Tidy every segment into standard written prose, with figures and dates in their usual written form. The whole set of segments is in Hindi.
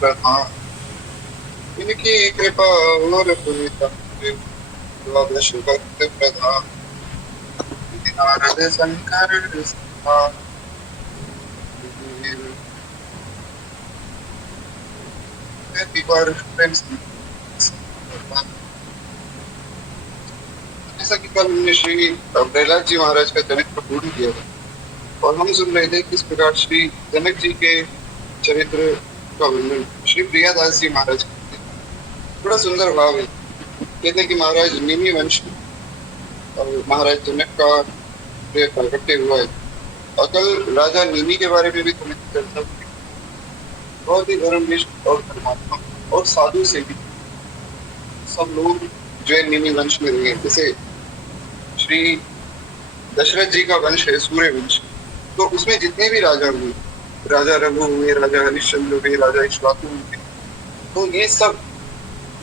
प्रधान, इनकी कृपा और पूरिता मुझे द्वादश भक्त प्रधान, नारद शंकर संतान देव। एक बार फ्रेंड्स, जैसा कि कल हमने श्री प्रहलाद जी महाराज का चरित्र पूर्ण किया था और हम सुन रहे थे किस प्रकार श्री जनक जी के चरित्र का वर्णन श्री प्रियादास जी महाराज करते हैं। बड़ा सुंदर भाव है। कहते हैं कि महाराज निमि वंश और महाराज जनक का प्रिय प्रकटे हुआ है। और कल राजा निमि के बारे में भी थोड़ी चर्चा हुई। बहुत ही धर्मनिष्ठ और धर्मात्मा और साधु से भी सब लोग जो है निमि वंश में रहे। जैसे श्री दशरथ जी का वंश है सूर्य वंश, तो उसमें जितने भी राजा हुए, राजा रघु हुए, राजा हरिश्चंद्र हुए, राजा इक्ष्वाकु हुए, तो ये सब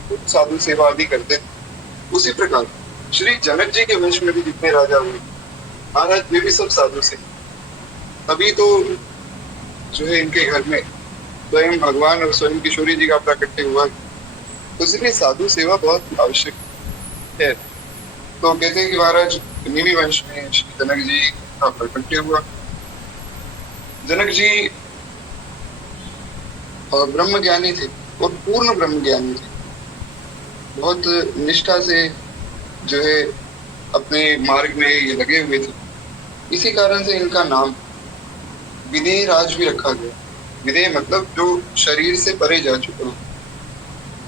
कुछ साधु सेवा आदि करते थे। उसी प्रकार श्री जनक जी के वंश में भी जितने राजा हुए महाराज, वे भी सब साधु से। तभी तो जो है इनके घर में स्वयं भगवान और स्वयं किशोरी जी का प्राकट्य हुआ, तो इसलिए साधु सेवा बहुत आवश्यक है। तो कहते हैं कि महाराज निमि वंश में श्री जनक जी का प्राकट्य हुआ। जनक जी ब्रह्म ज्ञानी थे और पूर्ण ब्रह्म ज्ञानी थे। बहुत निष्ठा से जो है अपने मार्ग में ये लगे हुए थे। इसी कारण से इनका नाम विदेह राज भी रखा गया। विदेह मतलब जो शरीर से परे जा चुका हो,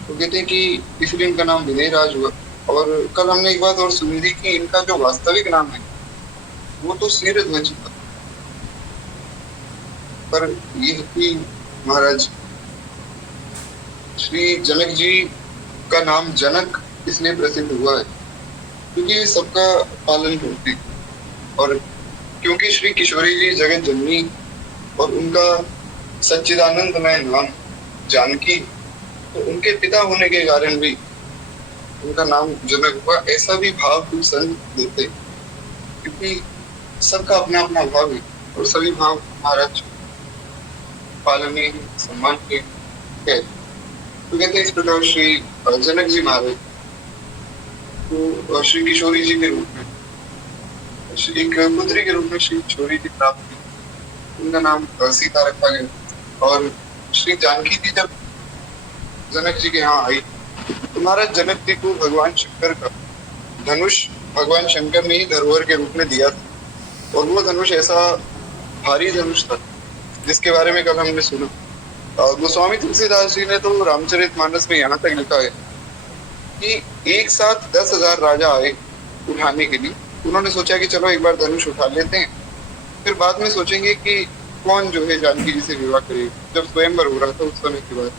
तो कहते हैं कि इसलिए इनका नाम विदेह राज हुआ। और कल हमने एक बात और सुनी थी कि इनका जो वास्तविक नाम है वो तो शीरध्वज था, पर ये है कि महाराज श्री जनक जी का नाम जनक इसलिए प्रसिद्ध हुआ है क्योंकि सबका पालन करते, और क्योंकि श्री किशोरी जी जगत जननी और उनका सच्चिदानंदमय नाम जानकी, तो उनके पिता होने के कारण भी उनका नाम जनक हुआ। ऐसा भी भाव कुछ संत देते, क्योंकि सबका अपना अपना भाव है और सभी भाव महाराज पालनीय सम्मान के है। तो कहते हैं इस प्रकार श्री जनक जी महाराज तो श्री किशोरी जी के रूप में, एक पुत्री के रूप में श्री किशोरी जी प्राप्त हुई। उनका नाम सीता रखा गया। और श्री जानकी जी जब जनक जी के यहाँ आई तो महाराज जनक जी को भगवान शंकर का धनुष भगवान शंकर ने ही धरोहर के रूप में दिया था। और वो धनुष ऐसा भारी धनुष था जिसके बारे में कल हमने सुना। गोस्वामी तुलसीदास जी ने तो रामचरितमानस में यहाँ तक लिखा है कि एक साथ 10,000 राजा आए उठाने के लिए। उन्होंने सोचा कि चलो एक बार धनुष उठा लेते हैं, फिर बाद में सोचेंगे कि कौन जो है जानकी जी से विवाह करेगा। जब स्वयंवर हो रहा था उस समय की बात।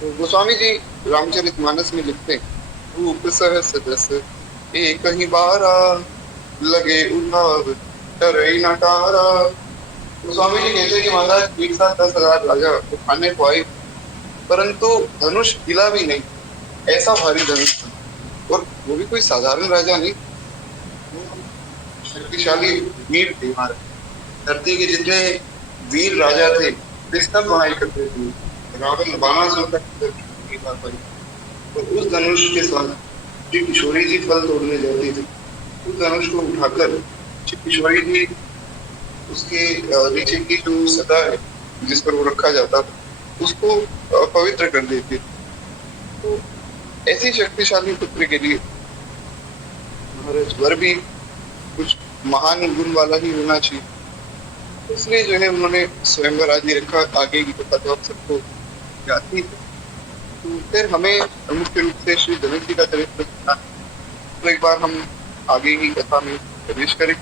तो गोस्वामी जी रामचरितमानस में लिखते हैं, रूप सहस दस एक ही बारा लगे उठाव डरई नटारा। गोस्वामी जी कहते हैं कि महाराज एक साथ 10,000 राजा उठाने को आए, परंतु धनुष हिला भी नहीं, ऐसा भारी धनुष था। और वो भी कोई साधारण राजा नहीं, शक्तिशाली वीर थे। हमारे धरती के जितने वीर राजा थे वे सब वहां इकट्ठे थे। रावण बाणासुर तक। और उस धनुष के साथ श्री किशोरी जी फल तोड़ने जाती थी। उस धनुष को उठाकर श्री किशोरी जी उसके नीचे की जो सदा है जिस पर वो रखा जाता था उसको पवित्र कर देती। तो ऐसी शक्तिशाली पुत्र के लिए महाराज वर भी कुछ महान गुण वाला ही होना चाहिए। इसलिए जो है उन्होंने स्वयंवर आदि रखा। आगे की कथा तो आप सबको जाती है, तो फिर हमें मुख्य रूप से श्री जनक जी का चरित्र सुनना। तो एक बार हम आगे की कथा में प्रवेश करें।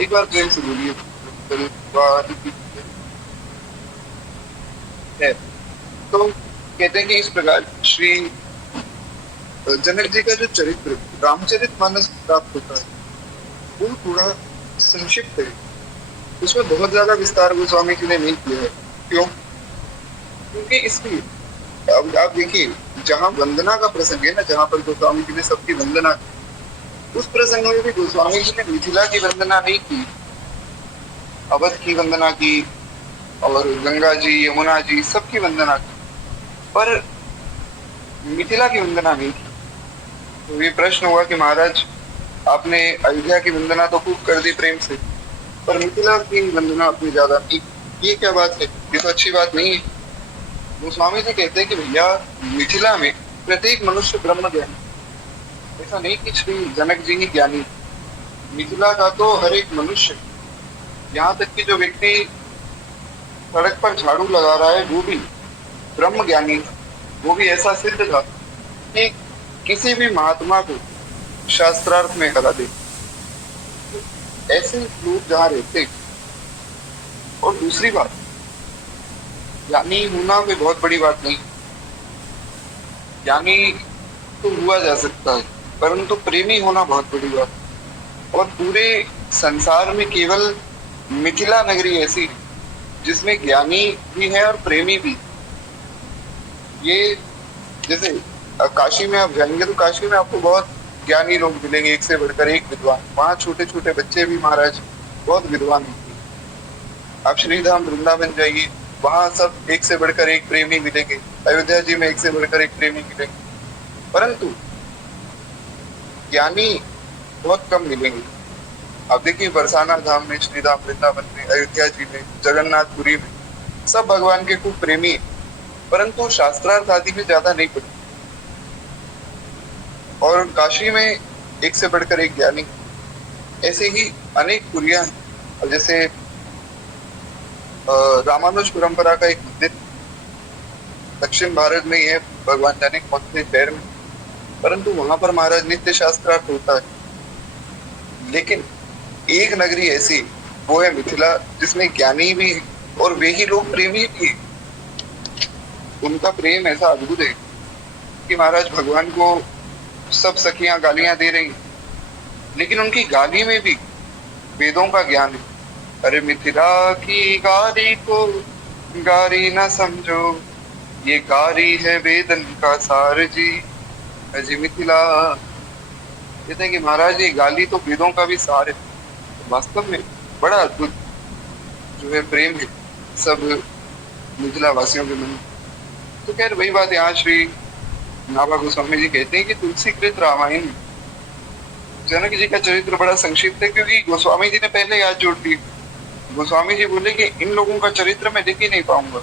एक बार प्रेम से बोलिए है। तो कहते हैं कि इस प्रकार श्री जनक जी का जो चरित्र रामचरितमानस प्राप्त होता है वो थोड़ा संक्षिप्त है। उसमें बहुत ज्यादा विस्तार गोस्वामी जी ने नहीं किया है। क्यों? क्योंकि इसलिए अब आप देखिए, जहाँ वंदना का प्रसंग है ना, जहाँ पर गोस्वामी जी ने सबकी वंदना की, उस प्रसंग में भी गोस्वामी जी ने मिथिला की वंदना नहीं की, अवध की वंदना की और गंगा जी यमुना जी सबकी वंदना की। पर मिथिला की वंदना नहीं की। तो ये प्रश्न हुआ कि महाराज आपने अयोध्या की वंदना तो खूब कर दी प्रेम से, पर मिथिला की वंदना आपने ज्यादा की, ये क्या बात है? ये तो अच्छी बात नहीं है। गोस्वामी जी कहते हैं कि भैया मिथिला में प्रत्येक मनुष्य ब्रह्म ज्ञानी, ऐसा नहीं कि श्री जनक जी ही ज्ञानी। मिथिला का तो हर एक मनुष्य, यहाँ तक कि जो व्यक्ति सड़क पर झाड़ू लगा रहा है वो भी ब्रह्म ज्ञानी था। वो भी ऐसा सिद्ध था कि किसी भी महात्मा को शास्त्रार्थ में हरा दे। ऐसे लोग जहाँ रहते। और दूसरी बात, ज्ञानी होना कोई बहुत बड़ी बात नहीं। ज्ञानी तो हुआ जा सकता है, परंतु प्रेमी होना बहुत बड़ी बात है। और पूरे संसार में केवल मिथिला नगरी ऐसी है जिसमें ज्ञानी भी है और प्रेमी भी। ये जैसे काशी में आप जाएंगे तो काशी में आपको बहुत ज्ञानी लोग मिलेंगे, एक से बढ़कर एक विद्वान। वहाँ छोटे छोटे बच्चे भी महाराज बहुत विद्वान होते हैं। आप श्रीधाम वृंदावन जाइए, वहां सब एक से बढ़कर एक प्रेमी मिलेंगे। अयोध्या जी में एक से बढ़कर एक प्रेमी मिलेंगे, परंतु ज्ञानी बहुत कम मिलेंगे। आप देखिए बरसाना धाम में, श्रीधाम वृंदावन में, अयोध्या जी में, जगन्नाथपुरी में सब भगवान के खूब प्रेमी है, परंतु शास्त्रार्थ आदि में ज्यादा नहीं पढ़े। और काशी में एक से बढ़कर एक ज्ञानी। ऐसे ही अनेक पुरियां हैं। जैसे रामानुज परंपरा का एक मंदिर दक्षिण भारत में ही है, भगवान जाने कौन से शहर में, परंतु वहां पर महाराज नित्य शास्त्रार्थ होता है। लेकिन एक नगरी ऐसी, वो है मिथिला, जिसमें ज्ञानी भी है और वे ही लोग प्रेमी भी है। उनका प्रेम ऐसा अद्भुत है कि महाराज भगवान को सब सखियां गालियां दे रही, लेकिन उनकी गाली में भी वेदों का ज्ञान है। अरे मिथिला की गाली को गारी न समझो, ये गारी है वेदन का सार जी। अजी मिथिला कहते हैं कि महाराज ये गाली तो वेदों का भी सार है। वास्तव में बड़ा अद्भुत जो है प्रेम है सब मिथिला वासियों के मन में। तो खैर वही बात, यहाँ श्री नाभा गोस्वामी जी कहते हैं कि तुलसीकृत रामायण जनक जी का चरित्र बड़ा संक्षिप्त है, क्योंकि गोस्वामी जी ने पहले याद जोड़ दी। गोस्वामी जी बोले कि इन लोगों का चरित्र मैं देख ही नहीं पाऊंगा।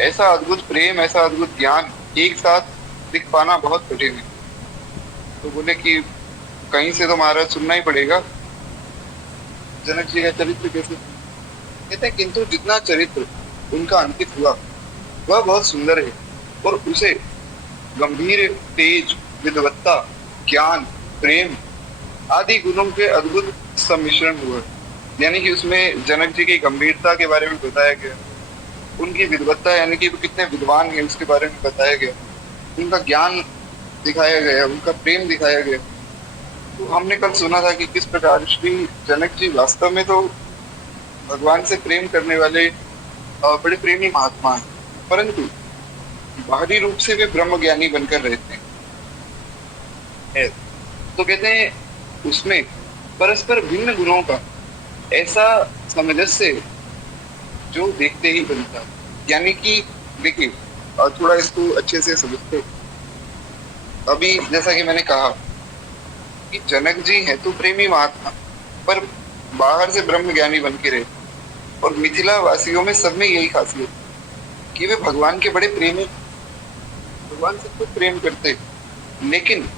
ऐसा अद्भुत प्रेम, ऐसा अद्भुत ज्ञान एक साथ दिख पाना बहुत कठिन है। तो बोले कि कहीं से तो महाराज सुनना ही पड़ेगा जनक जी का चरित्र कैसे। कहते हैं किंतु जितना चरित्र उनका अंकित हुआ वह बहुत सुंदर है, और उसे गंभीर, तेज, विद्वत्ता, ज्ञान, प्रेम आदि गुणों के अद्भुत सम्मिश्रण हुआ। यानी कि उसमें जनक जी की गंभीरता के बारे में बताया गया, उनकी विद्वत्ता यानी कि वो कितने विद्वान हैं उसके बारे में बताया गया, उनका ज्ञान दिखाया गया, उनका प्रेम दिखाया गया। तो हमने कल सुना था कि किस प्रकार श्री जनक जी वास्तव में तो भगवान से प्रेम करने वाले बड़े प्रेमी महात्मा हैं, परंतु बाहरी रूप से वे ब्रह्म ज्ञानी बनकर रहते हैं। तो कहते हैं उसमें परस्पर भिन्न गुणों का ऐसा सामंजस्य जो देखते ही बनता है। यानी कि देखिए थोड़ा इसको अच्छे से समझते। अभी जैसा कि मैंने कहा कि जनक जी हैं तो प्रेमी महात्मा, पर बाहर से ब्रह्म ज्ञानी बन के रहते। और मिथिला वासियों में सब में यही खासियत कि वे भगवान के बड़े प्रेमी, भगवान से खूब प्रेम करते, लेकिन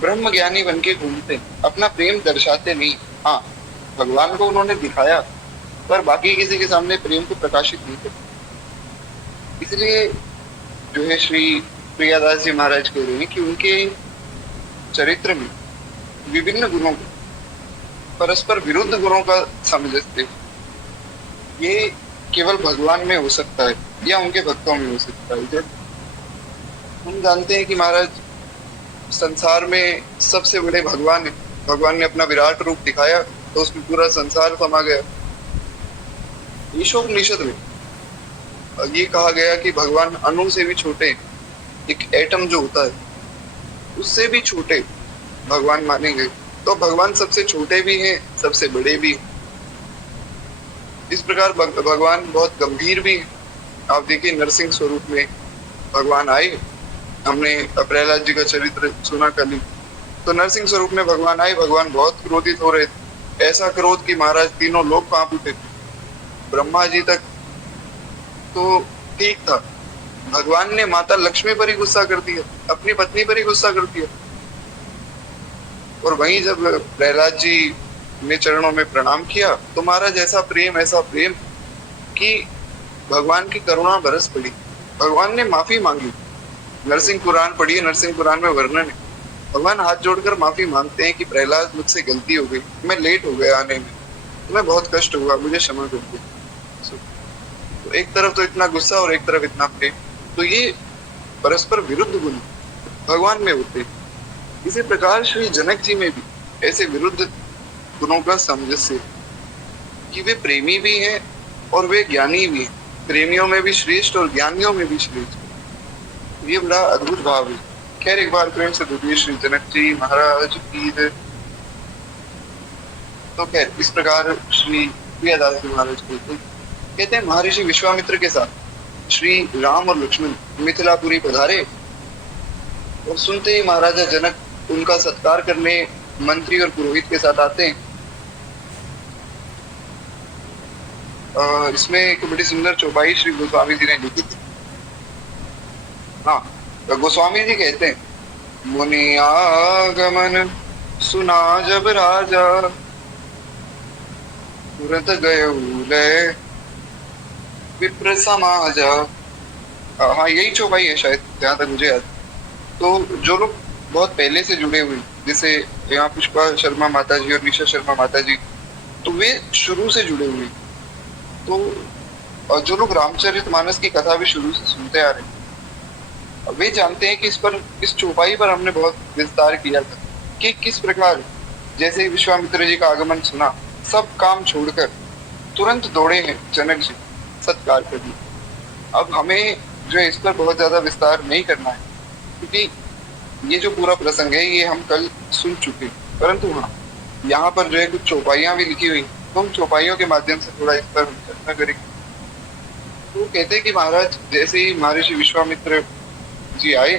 ब्रह्म ज्ञानी बन के घूमते, अपना प्रेम दर्शाते नहीं। हाँ, भगवान को उन्होंने दिखाया, पर बाकी किसी के सामने प्रेम को प्रकाशित नहीं करते। इसलिए जो है श्री प्रियादास जी महाराज कह रहे हैं कि उनके चरित्र में विभिन्न गुणों का, परस्पर विरुद्ध गुणों का सामंजस्य ये केवल भगवान में हो सकता है या उनके भक्तों में हो सकता है। जब हम जानते हैं कि महाराज संसार में सबसे बड़े भगवान है, भगवान ने अपना विराट रूप दिखाया तो उसमें पूरा संसार समा गया। ईशोपनिषद में ये कहा गया कि भगवान अणु से भी छोटे, एक एटम जो होता है उससे भी छोटे भगवान माने गए। तो भगवान सबसे छोटे भी हैं, सबसे बड़े भी हैं। इस प्रकार भगवान बहुत गंभीर भी है। आप देखिए नरसिंह स्वरूप में भगवान आए, हमने प्रहलाद जी का चरित्र सुना कल ही। तो नरसिंह स्वरूप में भगवान आए, भगवान बहुत क्रोधित हो रहे थे, ऐसा क्रोध कि महाराज तीनों लोग कांप उठे। ब्रह्मा जी तक तो ठीक था, भगवान ने माता लक्ष्मी पर ही गुस्सा कर दिया, अपनी पत्नी पर ही गुस्सा कर दिया। और वहीं जब प्रहलाद जी ने चरणों में प्रणाम किया तो महाराज ऐसा प्रेम कि भगवान की करुणा बरस पड़ी। भगवान ने माफी मांगी। नरसिंह पुराण पढ़िए, नरसिंह पुराण में वर्णन है, भगवान हाथ जोड़कर माफी मांगते हैं कि प्रहलाद मुझसे गलती हो गई, मैं लेट हो गया आने में, तुम्हें बहुत कष्ट हुआ, मुझे क्षमा कर दो। तो एक तरफ तो इतना गुस्सा और एक तरफ इतना प्रेम, तो ये परस्पर विरुद्ध गुण भगवान में होते। इसी प्रकार श्री जनक जी में भी ऐसे विरुद्ध गुणों का सामंजस्य कि वे प्रेमी भी हैं और वे ज्ञानी भी हैं, प्रेमियों में भी श्रेष्ठ और ज्ञानियों में भी श्रेष्ठ। ये बड़ा अद्भुत भाव है। खैर एक बार प्रेम से बोलिए श्री जनक जी महाराज की जय। तो खैर इस प्रकार श्री प्रियदास जी महाराज कहते हैं महर्षि विश्वामित्र के साथ श्री राम और लक्ष्मण मिथिलापुरी पधारे और सुनते ही महाराजा जनक उनका सत्कार करने मंत्री और पुरोहित के साथ आते हैं। इसमें एक बड़ी सुंदर चौपाई श्री गोस्वामी जी ने लिखी थी। हाँ, तो गोस्वामी जी कहते हैं मुनि आगमन सुना जब राजा तुरंत गए विप्र समाजा। हाँ यही चौपाई है शायद, जहाँ तक मुझे याद। तो जो लोग बहुत पहले से जुड़े हुए, जैसे यहाँ पुष्पा शर्मा माता जी और निशा शर्मा माता जी, तो वे शुरू से जुड़े हुए। तो जो लोग रामचरितमानस की कथा भी शुरू से सुनते आ रहे हैं, वे जानते हैं कि इस चौपाई पर हमने बहुत विस्तार किया था कि किस प्रकार जैसे ही विश्वामित्र जी का आगमन सुना, सब काम छोड़कर तुरंत दौड़े हैं जनक जी सत्कार करने। अब हमें जो है इस पर बहुत ज्यादा विस्तार नहीं करना है, क्योंकि ये जो पूरा प्रसंग है ये हम कल सुन चुके, परंतु हाँ यहाँ पर जो है कुछ चौपाइयां भी लिखी हुई, तो हम चौपाइयों के माध्यम से थोड़ा इस पर चर्चा करेंगे। तो कहते हैं कि महाराज जैसे ही महर्षि विश्वामित्र जी आए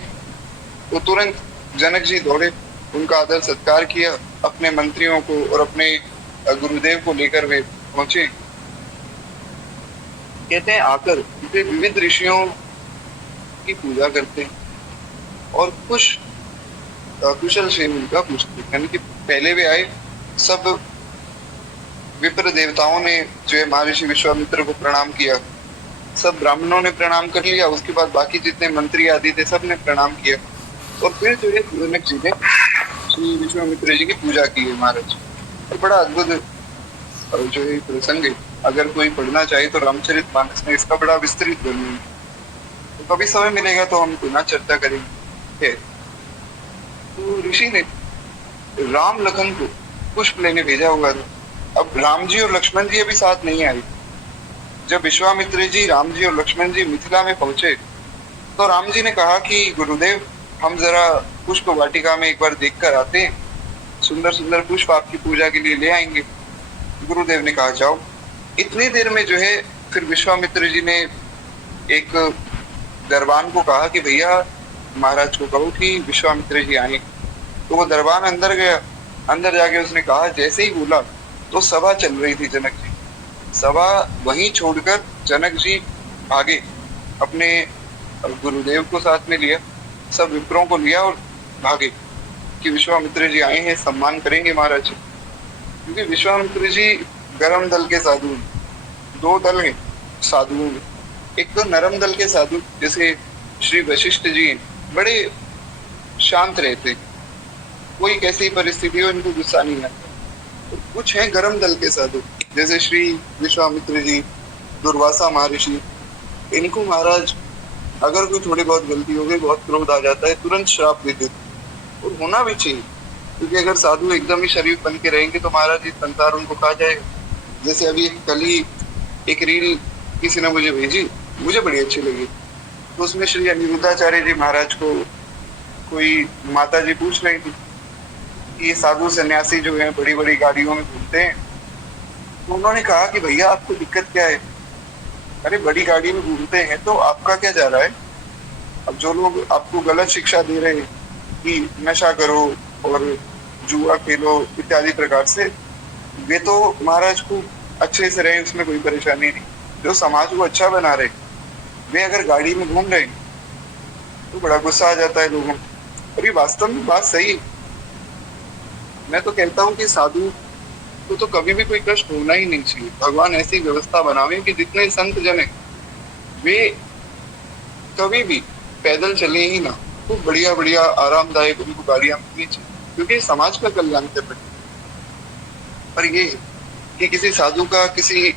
तो तुरंत जनक जी दौड़े, उनका आदर सत्कार किया, अपने मंत्रियों को और अपने गुरुदेव को लेकर वे पहुंचे। कहते हैं आकर वे विविध ऋषियों की पूजा करते और कुशल क्षेम का पूछते, यानी कि पहले वे आए, सब विप्र देवताओं ने जो है महर्षि विश्वामित्र को प्रणाम किया, सब ब्राह्मणों ने प्रणाम कर लिया, उसके बाद बाकी जितने मंत्री आदि थे सब ने प्रणाम किया, और फिर जो है जनक जी ने श्री विश्वामित्र जी की पूजा की है महाराज। और बड़ा अद्भुत जो है प्रसंग है, अगर कोई पढ़ना चाहे तो रामचरितमानस में इसका बड़ा विस्तृत वर्णन है। तो कभी समय मिलेगा तो हम पुनः चर्चा करेंगे। तो ऋषि ने राम लखन को पुष्प लेने भेजा हुआ था। अब राम जी और लक्ष्मण जी अभी साथ नहीं आए। जब विश्वामित्र जी, राम जी और लक्ष्मण जी मिथिला में पहुंचे तो राम जी ने कहा कि गुरुदेव हम जरा पुष्प वाटिका में एक बार देख कर आते हैं, सुंदर सुंदर पुष्प आपकी पूजा के लिए ले आएंगे। गुरुदेव ने कहा जाओ। इतनी देर में जो है फिर विश्वामित्र जी ने एक दरबान को कहा कि भैया महाराज को कहो कि विश्वामित्र जी आए। तो वो दरबान अंदर गया, अंदर जाके उसने कहा, जैसे ही बोला तो सभा चल रही थी जनक जी, सभा वहीं छोड़कर जनक जी भागे, अपने गुरुदेव को साथ में लिया, सब विप्रों को लिया और भागे कि विश्वामित्र जी आए हैं, सम्मान करेंगे महाराज। क्योंकि विश्वामित्र जी गरम दल के साधु हैं, दो दल हैं साधुओं में, एक तो नरम दल के साधु जैसे श्री वशिष्ठ जी हैं, बड़े शांत रहते, कोई कैसी परिस्थिति हो इनको गुस्सा नहीं आता। तो कुछ हैं गरम दल के साधु जैसे श्री विश्वामित्र जी, दुर्वासा महर्षि, इनको महाराज अगर कोई थोड़ी बहुत गलती हो गई, बहुत क्रोध आ जाता है, तुरंत श्राप दे देते, और होना भी चाहिए, क्योंकि अगर साधु एकदम ही शरीफ बन के रहेंगे तो महाराज इस संसार उनको खा जाएगा। जैसे अभी कल ही एक रील किसी ने मुझे भेजी, मुझे बड़ी अच्छी लगी। तो उसमें श्री अनिरुद्धाचार्य जी महाराज को कोई माता जी पूछ रही थी कि ये साधु सन्यासी जो है बड़ी बड़ी गाड़ियों में घूमते हैं, तो उन्होंने कहा कि भैया आपको दिक्कत क्या है? अरे बड़ी गाड़ी में घूमते हैं तो आपका क्या जा रहा है? अब जो लोग आपको गलत शिक्षा दे रहे हैं कि नशा करो और जुआ खेलो इत्यादि प्रकार से, वे तो महाराज को अच्छे से रहे, उसमें कोई परेशानी नहीं। जो समाज को अच्छा बना रहे, वे अगर गाड़ी में घूम रहे हैं तो बड़ा गुस्सा आ जाता है लोगों को। और ये वास्तव में बात सही है। मैं तो कहता हूँ कि साधु को तो कभी भी कोई कष्ट होना ही नहीं चाहिए। भगवान ऐसी व्यवस्था बनावे कि जितने संत जन है वे कभी भी पैदल चले ही ना, खूब बढ़िया बढ़िया आरामदायक उनको गाड़ियां मिलनी चाहिए, क्योंकि समाज का कल्याण कर रहे हैं। पर ये कि किसी साधु का किसी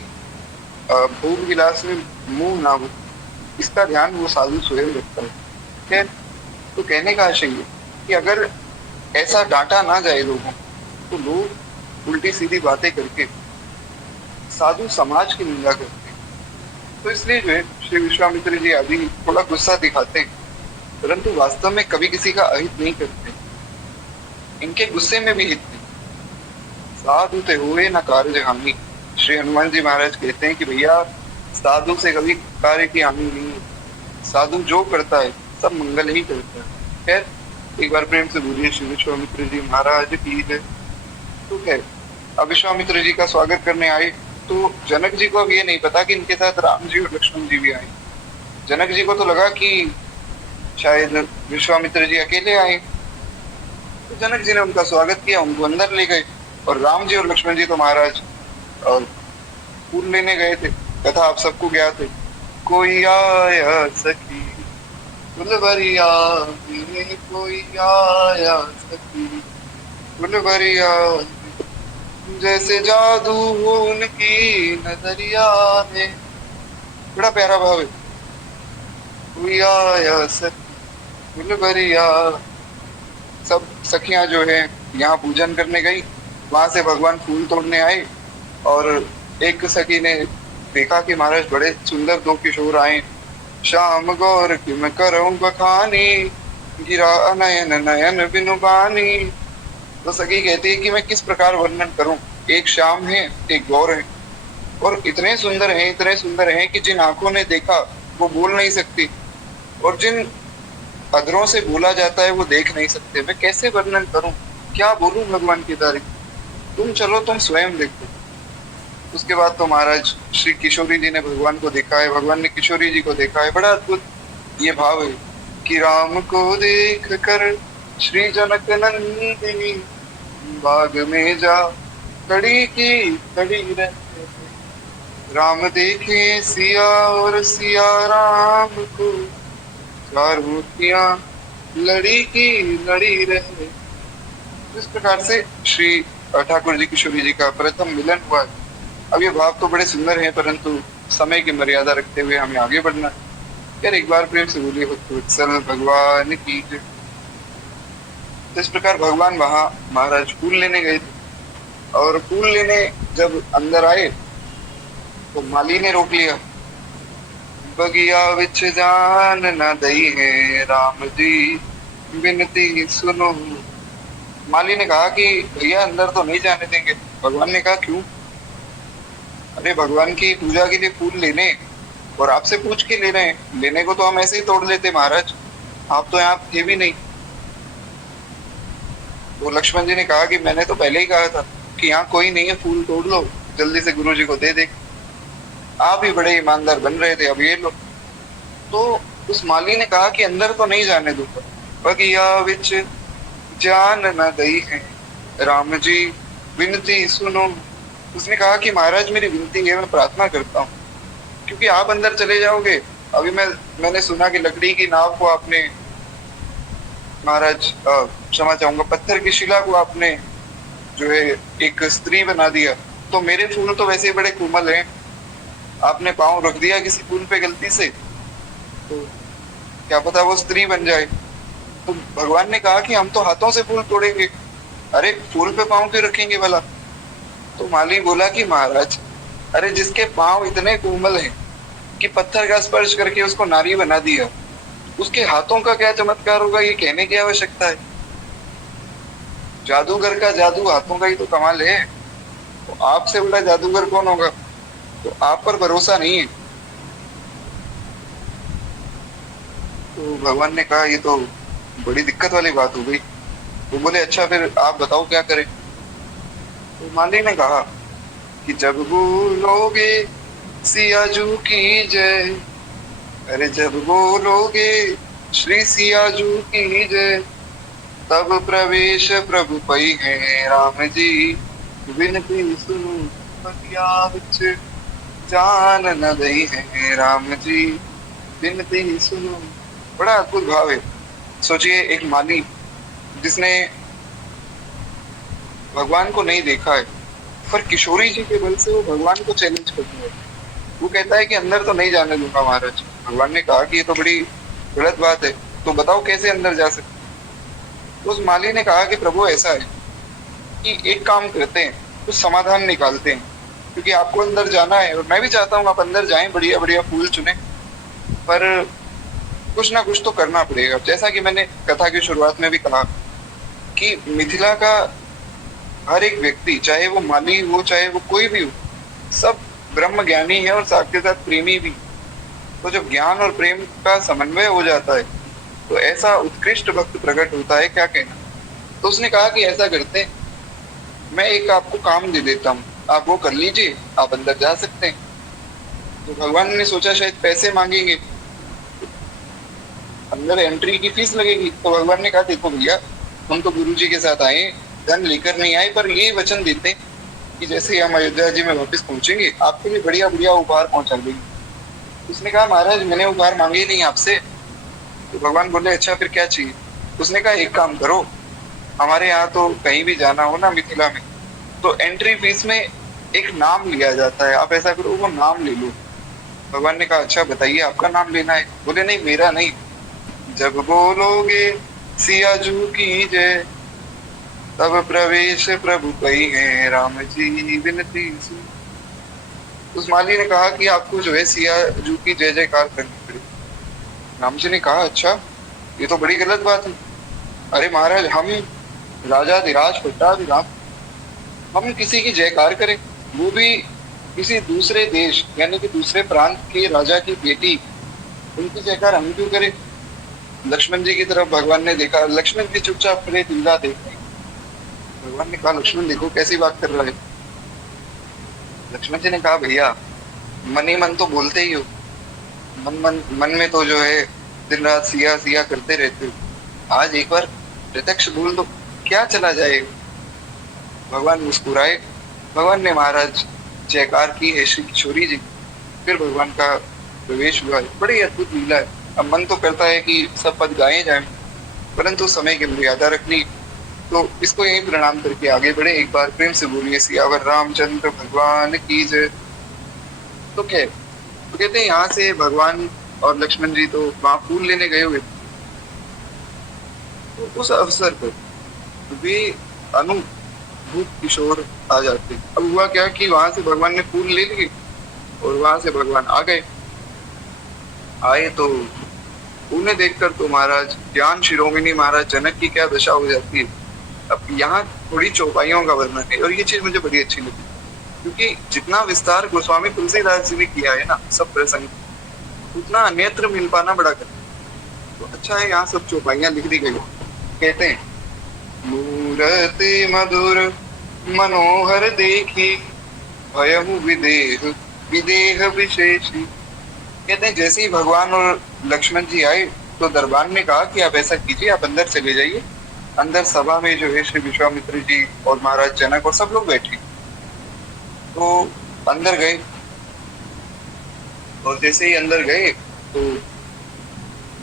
भोग विलास में मुंह ना हो, इसका ध्यान वो साधु स्वयं रखता है। खैर, तो कहने का आशय ये कि अगर ऐसा डांटा ना जाए लोगों को, तो लोग उल्टी सीधी बातें करके साधु समाज की निंदा करते हैं। तो इसलिए जो है श्री विश्वामित्र जी आदि थोड़ा गुस्सा दिखाते हैं, परंतु वास्तव में कभी किसी का अहित नहीं करते। इनके गुस्से में भी हित नहीं। साधु ते हुए न कार्य हानि। श्री हनुमान जी महाराज कहते हैं कि भैया साधु से कभी कार्य की हानि नहीं है। साधु जो करता है सब मंगल ही करता है। खैर, एक बार प्रेम से बोलिए श्री विश्वामित्र जी महाराज की जय। तो खैर, अब विश्वामित्र जी का स्वागत करने आए तो जनक जी को अब ये नहीं पता कि इनके साथ राम जी और लक्ष्मण जी भी आए। जनक जी को तो लगा कि शायद विश्वामित्र जी अकेले आए, तो जनक जी ने उनका स्वागत किया, उनको अंदर ले गए। और राम जी और लक्ष्मण जी तो महाराज फूल लेने गए थे। कथा आप सबको ज्ञात है। कोई आया सखी फुलवरिया में, कोई आया सखी फुलवरिया, जैसे जादू हो उनकी नजरिया में। बड़ा प्यारा भाव है। कोई आया सखी फुलवरिया। सब सखियां जो है यहाँ पूजन करने गई, वहां से भगवान फूल तोड़ने आए। और एक सखी ने देखा कि महाराज बड़े सुंदर दो किशोर आए। श्याम गौर की मैं करूं बखानी, गिरा नयन नयन बिनु बानी। तो सखी कहती है कि मैं किस प्रकार वर्णन करूं, एक श्याम है एक गौर है, और इतने सुंदर हैं कि जिन आंखों ने देखा वो बोल नहीं सकती, और जिन अधरों से बोला जाता है वो देख नहीं सकते। मैं कैसे वर्णन करूं, क्या बोलूं भगवान की तारीफ। तुम चलो, तुम स्वयं देखो। उसके बाद तो महाराज श्री किशोरी जी ने भगवान को देखा है, भगवान ने किशोरी जी को देखा है। बड़ा अद्भुत ये भाव है कि राम को देख कर श्री जनक नंदिनी, बाग में जा कड़ी की कड़ी रहे। राम देखे सिया और सिया राम को, चार मूर्तियां लड़ी की लड़ी रहे। इस प्रकार से श्री ठाकुर जी किशोरी जी का प्रथम मिलन हुआ है। अब ये भाव तो बड़े सुंदर हैं, परंतु समय की मर्यादा रखते हुए हमें आगे बढ़ना है। यार एक बार प्रेम से बोलिए वत्सल भगवान की जय। तो इस प्रकार भगवान वहां महाराज फूल लेने गए थे, और फूल लेने जब अंदर आए तो माली ने रोक लिया। बगिया विच जान न दई है, राम जी विनती सुनो। माली ने कहा कि भैया अंदर तो नहीं जाने देंगे। भगवान ने कहा क्यों? अरे भगवान की पूजा के लिए फूल लेने, और आपसे पूछ के ले रहे हैं। लेने को तो हम ऐसे ही तोड़ लेते महाराज, आप तो यहाँ थे भी नहीं। तो लक्ष्मण जी ने कहा कि मैंने तो पहले ही कहा था कि यहाँ कोई नहीं है, फूल तोड़ लो, जल्दी से गुरु जी को दे दे। आप ही बड़े ईमानदार बन रहे थे, अब ये लो। तो उस माली ने कहा कि अंदर तो नहीं जाने दूंगा। बगिया विच जान न दई है, राम जी विनती सुनो। उसने कहा कि महाराज मेरी विनती है, मैं प्रार्थना करता हूँ, क्योंकि आप अंदर चले जाओगे। अभी मैंने सुना कि लकड़ी की नाव को आपने महाराज, क्षमा चाहूंगा, पत्थर की शिला को आपने जो है एक स्त्री बना दिया। तो मेरे फूल तो वैसे ही बड़े कोमल हैं, आपने पाँव रख दिया किसी फूल पे गलती से, तो क्या पता वो स्त्री बन जाए। तो भगवान ने कहा कि हम तो हाथों से फूल तोड़ेंगे। अरे फूल पे पाँव क्यों रखेंगे भला? तो माली बोला कि महाराज, अरे जिसके पाँव इतने कोमल हैं कि पत्थर का स्पर्श करके उसको नारी बना दिया, उसके हाथों का क्या चमत्कार होगा, ये कहने की आवश्यकता है। जादूगर का जादू हाथों का ही तो कमाल है। तो आपसे बड़ा जादूगर कौन होगा? तो आप पर भरोसा नहीं है। तो भगवान ने कहा ये तो बड़ी दिक्कत वाली बात हो गई। वो बोले अच्छा फिर आप बताओ क्या करें। तो माली ने कहा कि जब बोलोगे सियाजू की जय, अरे जब बोलोगे श्री सियाजू की जय, तब प्रवेश प्रभु पई है राम जी, विनती सुनो बतिया विच जान न दई है राम जी, विनती सुनो। बड़ा अद्भुत भाव है। सोचिए एक माली जिसने भगवान को नहीं देखा है, पर किशोरी जी के बल से वो भगवान को चैलेंज करता है। वो कहता है कि अंदर तो नहीं जाने दूंगा महाराज। भगवान ने कहा कि ये तो बड़ी गलत बात है, तो बताओ कैसे अंदर जा सकते। तो उस माली ने कहा कि प्रभु ऐसा है कि एक काम करते हैं, कुछ समाधान निकालते हैं, क्योंकि आपको अंदर जाना है और मैं भी चाहता हूँ आप अंदर जाएं, बढ़िया बढ़िया फूल चुने, पर कुछ ना कुछ तो करना पड़ेगा। जैसा कि मैंने कथा की शुरुआत में भी कहा कि मिथिला का हर एक व्यक्ति, चाहे वो माली हो चाहे वो कोई भी हो, सब ब्रह्म ज्ञानी है और साथ के साथ प्रेमी भी। तो जब ज्ञान और प्रेम का समन्वय हो जाता है तो ऐसा उत्कृष्ट भक्त प्रकट होता है, क्या कहना। तो उसने कहा कि ऐसा करते हैं, मैं एक आपको काम दे देता हूँ, आप वो कर लीजिए, आप अंदर जा सकते हैं। तो भगवान ने सोचा शायद पैसे मांगेंगे, अंदर एंट्री की फीस लगेगी। तो भगवान ने कहा देखो भैया, हम तो गुरु जी के साथ आए, धन लेकर नहीं आए, पर ये वचन देते हैं कि जैसे हम अयोध्या जी में वापस पहुंचेंगे आपके लिए बढ़िया बढ़िया उपहार पहुंचा देंगे। उसने कहा महाराज मैंने उपहार मांगे ही नहीं आपसे। तो भगवान बोले अच्छा फिर क्या चाहिए। उसने कहा एक काम करो, हमारे यहाँ तो कहीं भी जाना हो ना मिथिला में, तो एंट्री फीस में एक नाम लिया जाता है, आप ऐसा करो वो नाम ले लो। भगवान ने कहा अच्छा बताइए आपका नाम लेना है। बोले नहीं मेरा नहीं, जब बोलोगे सियाजू की जय, तब प्रवेश प्रभु पई है राम जी, विनती सुन। उस माली ने कहा कि आपको जो है सियाजू की जय जयकार करनी पड़ेगी। राम जी ने कहा अच्छा ये तो बड़ी गलत बात है। अरे महाराज हम राजाधिराज पट्टाभिराम, हम किसी की जयकार करें, वो भी किसी दूसरे देश यानी कि दूसरे प्रांत के राजा की बेटी, उनकी जयकार हम क्यों करें। लक्ष्मण जी की तरफ भगवान ने देखा, लक्ष्मण जी चुपचाप खड़े लीला देख रहे हैं। भगवान ने कहा लक्ष्मण देखो कैसी बात कर रहा है। लक्ष्मण जी ने कहा भैया मन ही मन तो बोलते ही हो, मन में तो जो है दिन रात सिया सिया करते रहते हो, आज एक बार प्रत्यक्ष बोल दो, क्या चला जाएगा। भगवान मुस्कुराए। भगवान ने महाराज जयकार की है श्री किशोरी जी, फिर भगवान का प्रवेश हुआ है। बड़ी अद्भुत लीला है। अब मन तो करता है कि सब पद गाए जाएं, परंतु समय की मर्यादा रखनी, तो इसको यही प्रणाम करके आगे बढ़े। एक बार प्रेम से बोलिए सियावर रामचंद्र भगवान की जय। तो क्या तो कहते हैं यहाँ से भगवान और लक्ष्मण जी तो वहां फूल लेने गए हुए, तो उस अवसर पर वे अनुभूत किशोर आ जाते। अब हुआ क्या कि वहां से भगवान ने फूल ले लिए और वहां से भगवान आ गए। आए तो उन्हें देखकर तो महाराज ज्ञान शिरोमणि महाराज जनक की क्या दशा हो जाती है। अब यहाँ थोड़ी चौपाइयों का वर्णन है और ये चीज मुझे बड़ी अच्छी लगी, क्योंकि जितना विस्तार गोस्वामी तुलसीदास जी ने किया है ना सब प्रसंग, उतना अन्यत्र मिल पाना बड़ा कठिन। तो अच्छा है यहाँ सब चौपाइयां लिख दी गई। कहते हैं मूरति मधुर मनोहर देखी, भयहु विदेह विदेह विशेषी। कहते हैं जैसे ही भगवान और लक्ष्मण जी आए तो दरबार ने कहा कि आप ऐसा कीजिए, आप अंदर चले जाइए। अंदर सभा में जो है श्री विश्वामित्र जी और महाराज जनक और सब लोग बैठे। तो अंदर गए और जैसे ही अंदर गए तो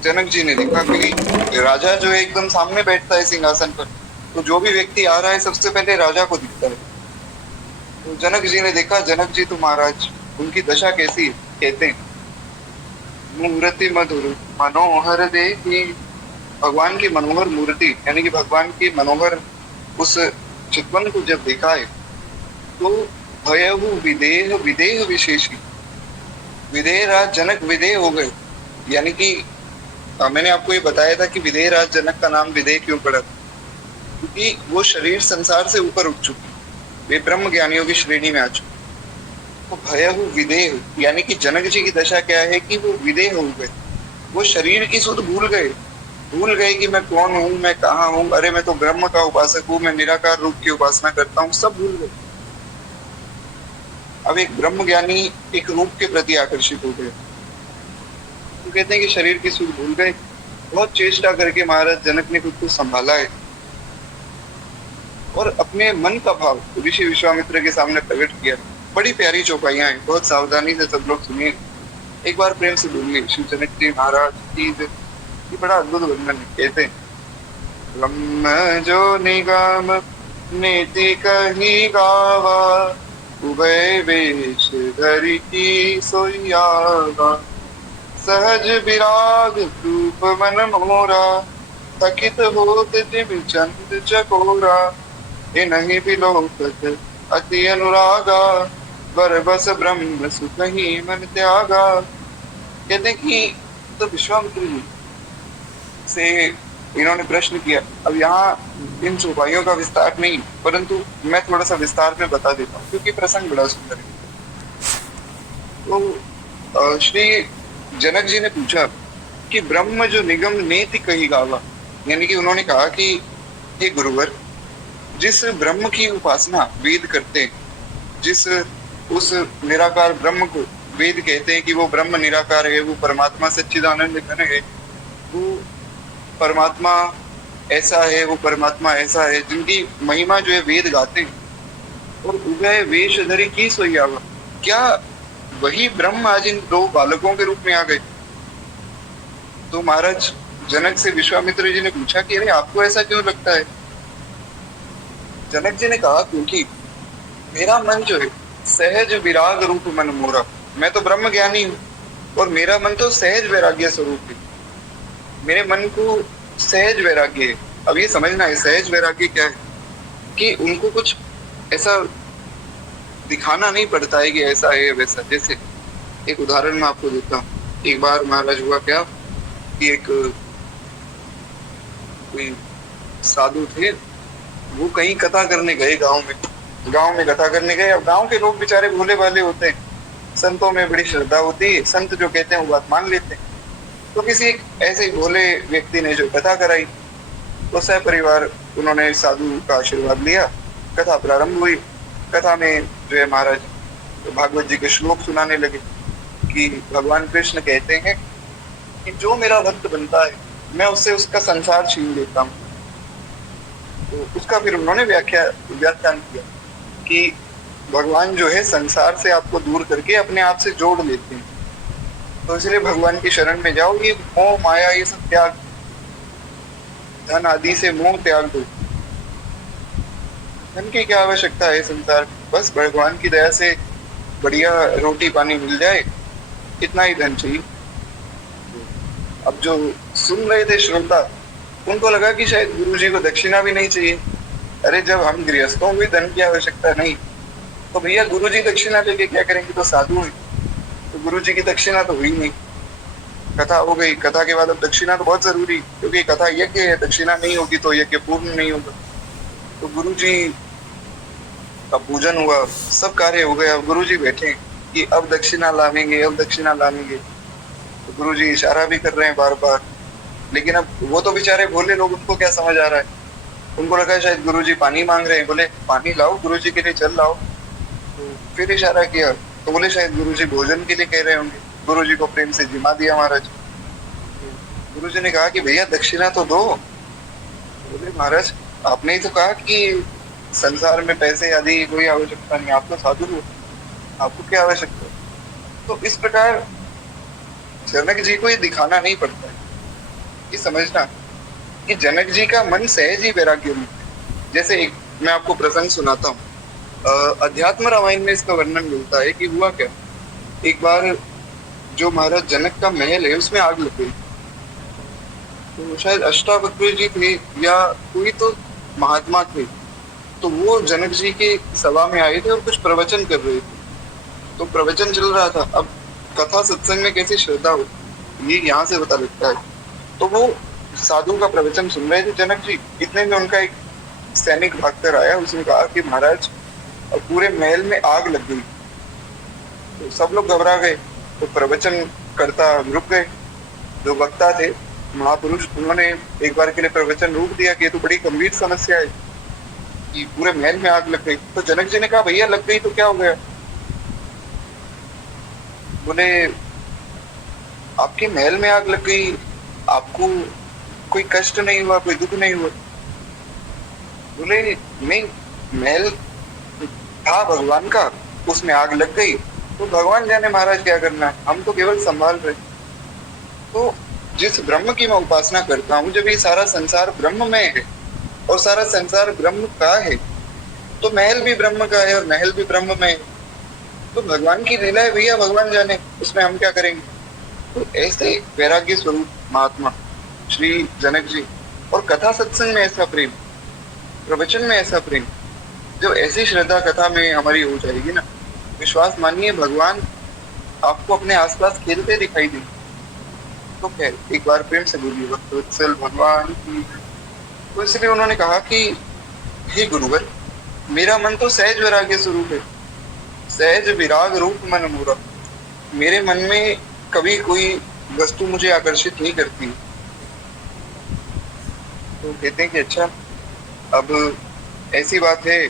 जनक जी ने देखा कि राजा जो है एकदम सामने बैठता है सिंहासन पर, तो जो भी व्यक्ति आ रहा है सबसे पहले राजा को दिखता है। तो जनक जी ने देखा, जनक जी तो महाराज उनकी दशा कैसी है। कहते हैं मूर्ति मधुर मनोहर देखी, भगवान की मनोहर मूर्ति यानी कि भगवान की मनोहर उस चितवन को जब देखा है तो भयहु विदेह विदेह विशेषी, विदेह राज जनक विदेह हो गए। यानी कि मैंने आपको ये बताया था कि विदेह राज जनक का नाम विदेह क्यों पड़ा, क्योंकि वो शरीर संसार से ऊपर उठ चुके, वे ब्रह्म ज्ञानियों की श्रेणी में आ चुके। तो भयहु विदेह यानी कि जनक जी की दशा क्या है कि वो विदेह हो गए। वो शरीर की सुध भूल गए कि मैं कौन हूँ, मैं कहाँ हूँ, अरे मैं तो ब्रह्म का उपासक हूँ, मैं निराकार रूप की उपासना करता हूँ, सब भूल गए। अब एक ब्रह्म ज्ञानी एक रूप के प्रति आकर्षित हो गए, तो कहते हैं कि शरीर की सुध भूल गए। बहुत चेष्टा करके महाराज जनक ने खुद को संभाला है और अपने मन का भाव ऋषि विश्वामित्र के सामने प्रकट किया। बड़ी प्यारी चौपाइयां हैं, बहुत सावधानी से सब लोग सुनिए, एक बार प्रेम से बोलिए श्री जनक जी महाराज की जय। ये बड़ा अद्भुत वर्णन है। कहते हैं, ब्रह्म जो निगम नीति कही गावा, उभय वेश धरि की सोयावा, सहज विराग रूप मन मोरा, थकित होत जिम चंद चकोरा, इन्हीं विलोकत अति अनुरागा, बर बस ब्रह्म सुख ही मन त्यागा। कहते हैं कि तो विश्वामित्र जी से इन्होंने प्रश्न किया। अब यहाँ इन चौपाइयों का विस्तार नहीं, परंतु मैं थोड़ा सा विस्तार में बता देता हूँ क्योंकि प्रसंग बड़ा सुंदर है। तो श्री जनक जी ने पूछा कि ब्रह्म जो निगम नेति कही गावा, यानी कि उन्होंने कहा कि हे गुरुवर, जिस ब्रह्म की उपासना वेद करते हैं, जिस उस निराकार ब्रह्म को वेद कहते हैं कि वो ब्रह्म निराकार है, वो परमात्मा सच्चिदानंद घन है, वो परमात्मा ऐसा है, वो परमात्मा ऐसा है, जिनकी महिमा जो है वेद गाते हैं, और उभय वेश धरि की सोयावा, क्या वही ब्रह्म आज इन दो बालकों के रूप में आ गए? तो महाराज जनक से विश्वामित्र जी ने पूछा कि अरे आपको ऐसा क्यों लगता है? जनक जी ने कहा क्योंकि मेरा मन जो है सहज विराग रूप मन मोरा, मैं तो ब्रह्म ज्ञानी हूँ और मेरा मन तो सहज वैराग्य स्वरूप है, मेरे मन को सहज वैराग्य है। अब ये समझना है सहज वैराग्य क्या है, कि उनको कुछ ऐसा दिखाना नहीं पड़ता है कि ऐसा है वैसा। जैसे एक उदाहरण मैं आपको देता हूँ। एक बार महाराज हुआ क्या कि एक कोई साधु थे, वो कहीं कथा करने गए गांव में कथा करने गए। अब गांव के लोग बेचारे भोले भाले होते हैं, संतों में बड़ी श्रद्धा होती है, संत जो कहते हैं वो बात मान लेते हैं। तो किसी एक ऐसे ही भोले व्यक्ति ने जो कथा कराई, तो सह परिवार उन्होंने साधु का आशीर्वाद लिया। कथा प्रारंभ हुई। कथा में जो है महाराज भागवत जी के श्लोक सुनाने लगे कि भगवान कृष्ण कहते हैं कि जो मेरा भक्त बनता है मैं उससे उसका संसार छीन लेता हूँ। तो उसका फिर उन्होंने व्याख्यान किया कि भगवान जो है संसार से आपको दूर करके अपने आप से जोड़ लेते हैं, तो इसलिए भगवान की शरण में जाओ, ये मोह माया ये सब त्याग, धन आदि से मोह त्याग दो। धन की क्या आवश्यकता है संसार में, बस भगवान की दया से बढ़िया रोटी पानी मिल जाए, इतना ही धन चाहिए। अब जो सुन रहे थे श्रोता, उनको लगा कि शायद गुरुजी को दक्षिणा भी नहीं चाहिए। अरे जब हम गृहस्थों को धन की आवश्यकता नहीं, तो भैया गुरुजी दक्षिणा लेके क्या करेंगे, तो साधु है, तो गुरुजी की दक्षिणा तो हुई नहीं। कथा हो गई, कथा के बाद अब दक्षिणा तो बहुत जरूरी, क्योंकि कथा यज्ञ है, दक्षिणा नहीं होगी तो यज्ञ पूर्ण नहीं होगा। तो गुरुजी का पूजन हुआ, सब कार्य हो गए। अब गुरुजी बैठे कि अब दक्षिणा लावेंगे, अब दक्षिणा लावेंगे। तो गुरुजी इशारा भी कर रहे हैं बार बार, लेकिन अब वो तो बेचारे भोले लोग, उनको क्या समझ आ रहा है। उनको लगा शायद गुरुजी पानी मांग रहे हैं, बोले पानी लाओ, गुरुजी के लिए जल लाओ। तो फिर इशारा किया, तो बोले शायद गुरुजी भोजन के लिए कह रहे होंगे। गुरुजी को प्रेम से जिमा दिया महाराज। गुरुजी ने कहा कि भैया दक्षिणा तो दो। बोले महाराज आपने ही तो कहा कि संसार में पैसे आदि कोई आवश्यकता नहीं, आप तो साधु हो, आपको क्या आवश्यकता है। तो इस प्रकार जनक जी को ये दिखाना नहीं पड़ता है, ये समझना कि जनक जी का मन सहज ही वैराग्य में। जैसे एक मैं आपको प्रसंग सुनाता हूँ, अध्यात्म रामायण में इसका वर्णन मिलता है कि हुआ क्या। एक बार जो महाराज जनक का महल है उसमें आग लग गई। तो शायद अष्टावक्र जी थे या कोई तो महात्मा थे, तो वो जनक जी के सभा में आए थे और कुछ प्रवचन कर रहे थे। तो प्रवचन चल रहा था। अब कथा सत्संग में कैसी श्रद्धा हो, ये यहाँ से पता लगता है। तो वो साधु का प्रवचन सुन रहे थे जनक जी, इतने में उनका एक सैनिक भागकर आया। उसने कहा कि महाराज पूरे महल में आग लग गई। तो सब लोग घबरा गए, तो प्रवचन करता रुक गए। जो वक्ता थे, महापुरुष, उन्होंने एक बार के लिए प्रवचन रोक दिया कि ये तो बड़ी गंभीर समस्या है कि पूरे महल में आग लग गई। तो जनक जी ने कहा भैया लग गई तो क्या हो गया? बोले आपके महल में आग लग गई, आपको कोई कष्ट नहीं हुआ, कोई दुख नहीं हुआ? बोले नहीं, महल था भगवान का, उसमें आग लग गई तो भगवान जाने महाराज क्या करना है, हम तो केवल संभाल रहे। तो जिस ब्रह्म की मैं उपासना करता हूँ, जब ये सारा संसार ब्रह्म में है और सारा संसार ब्रह्म का है, तो महल भी ब्रह्म का है और महल भी ब्रह्म में है, तो भगवान की लीला है भैया, भगवान जाने, उसमें हम क्या करेंगे? तो ऐसे वैराग्य स्वरूप महात्मा श्री जनक जी, और कथा सत्संग में ऐसा प्रेम, प्रवचन में ऐसा प्रेम, जब ऐसी श्रद्धा कथा में हमारी हो जाएगी ना, विश्वास मानिए भगवान आपको अपने आसपास खेलते दिखाई दे। तो खैर एक बार प्रेम से बोलिए भक्तवत्सल भगवान की। तो इसलिए उन्होंने कहा कि हे गुरुवर, मेरा मन तो सहज वैराग्य स्वरूप है, सहज विराग रूप मन मोरा। मेरे मन में कभी कोई वस्तु मुझे आकर्षित नहीं करती। तो कहते हैं कि अच्छा, अब ऐसी बात है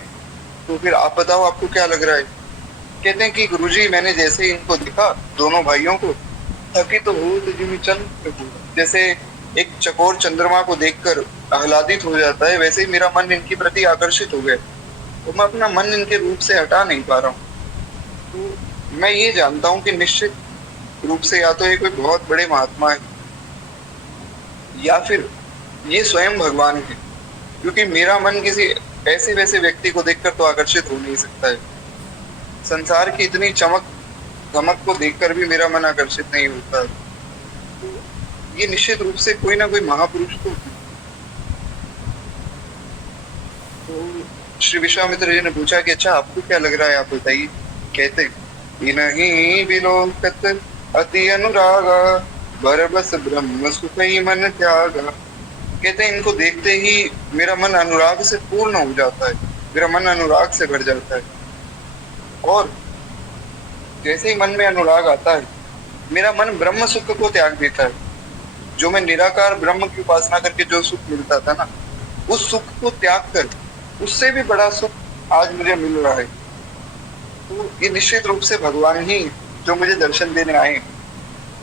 तो फिर आप बताओ आपको क्या लग रहा है? कहते हैं कि गुरुजी मैंने जैसे ही इनको देखा, दोनों भाइयों को, थकी तो हो जिमी चंद्र, जैसे एक चकोर चंद्रमा को देखकर आह्लादित हो जाता है, वैसे ही मेरा मन इनके प्रति आकर्षित हो गया। तो मैं अपना मन इनके रूप से हटा नहीं पा रहा हूँ। तो मैं ये जानता हूँ कि निश्चित रूप से या तो ये कोई बहुत बड़े महात्मा है या फिर ये स्वयं भगवान है, क्योंकि मेरा मन किसी ऐसे वैसे व्यक्ति को देखकर तो आकर्षित हो नहीं सकता है। संसार की इतनी चमक धमक को देखकर भी मेरा मन आकर्षित नहीं होता है। तो ये निश्चित रूप से कोई ना कोई महापुरुष तो श्री विश्वामित्र जी ने पूछा कि अच्छा आपको क्या लग रहा है, आप बताइए। कहते इनहि विलोकत अति अनुरागा, बरबस ब्रह्म सुखई मन त्यागा। कहते हैं इनको देखते ही मेरा मन अनुराग से पूर्ण हो जाता है, मेरा मन अनुराग से भर जाता है। और जैसे ही मन में अनुराग आता है, मेरा मन ब्रह्म सुख को त्याग देता है। जो मैं निराकार ब्रह्म की उपासना करके जो सुख मिलता था ना, उस सुख को त्याग कर उससे भी बड़ा सुख आज मुझे मिल रहा है। तो ये निश्चित रूप से भगवान ही जो मुझे दर्शन देने आए।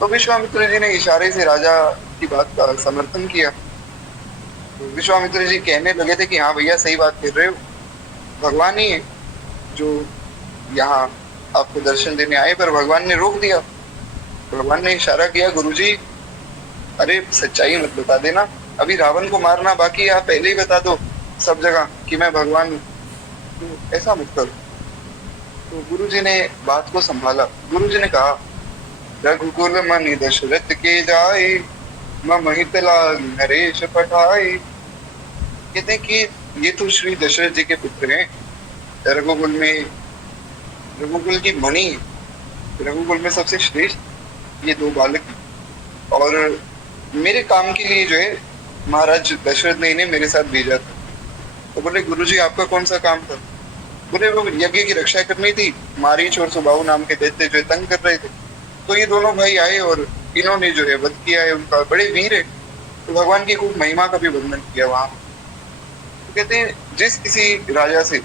तो विश्वामित्र जी ने इशारे से राजा की बात का समर्थन किया। तो विश्वामित्र जी कहने लगे थे कि हाँ भैया सही बात कर रहे हो, भगवान ही है जो यहाँ आपको दर्शन देने आए। पर भगवान ने रोक दिया। भगवान ने इशारा किया, गुरुजी अरे सच्चाई मत बता देना, अभी रावण को मारना बाकी है, आप पहले ही बता दो सब जगह कि मैं भगवान हूँ। तो ऐसा मत करो। तो गुरुजी ने बात को संभाला। गुरुजी ने कहा, रघुकुल मनि दशरथ के जाए, मम हित लाग नरेश पठाए। कहते हैं कि ये तो श्री दशरथ जी के पुत्र हैं, रघुकुल में, रघुकुल की मणि, रघुकुल में सबसे श्रेष्ठ ये दो बालक, और मेरे काम के लिए जो है महाराज दशरथ ने इन्हें मेरे साथ भेजा था। तो बोले गुरुजी आपका कौन सा काम था? बोले वो यज्ञ की रक्षा करनी थी, मारीच और सुबाहु नाम के दैत्य जो है तंग कर रहे थे, तो ये दोनों भाई आए और इन्होंने जो है वध किया है उनका, बड़े वीर है। तो भगवान की खूब महिमा का भी वर्णन किया वहां। तो कहते हैं जिस किसी राजा से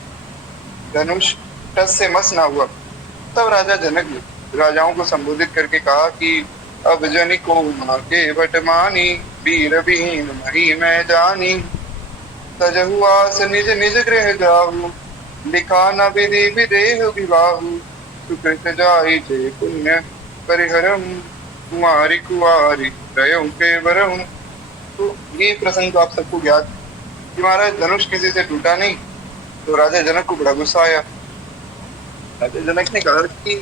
धनुष टस से मस ना हुआ, तब राजा जनक ने राजाओं को संबोधित करके कहा कि अब जनिको माँ के बटमानी, वीर विहीन मही मैं जानी, तजहु आस निज निज गृह जाहु, लिखा न विधि विदेह विवाहु, सुकृत जाई जय पुण्य परिहरम, कुमारी कुआरी रयो के वरम। तो ये प्रसंग तो आप सबको ज्ञात कि महाराज धनुष किसी से टूटा नहीं। तो राजा जनक को बड़ा गुस्सा आया। राजा जनक ने कहा कि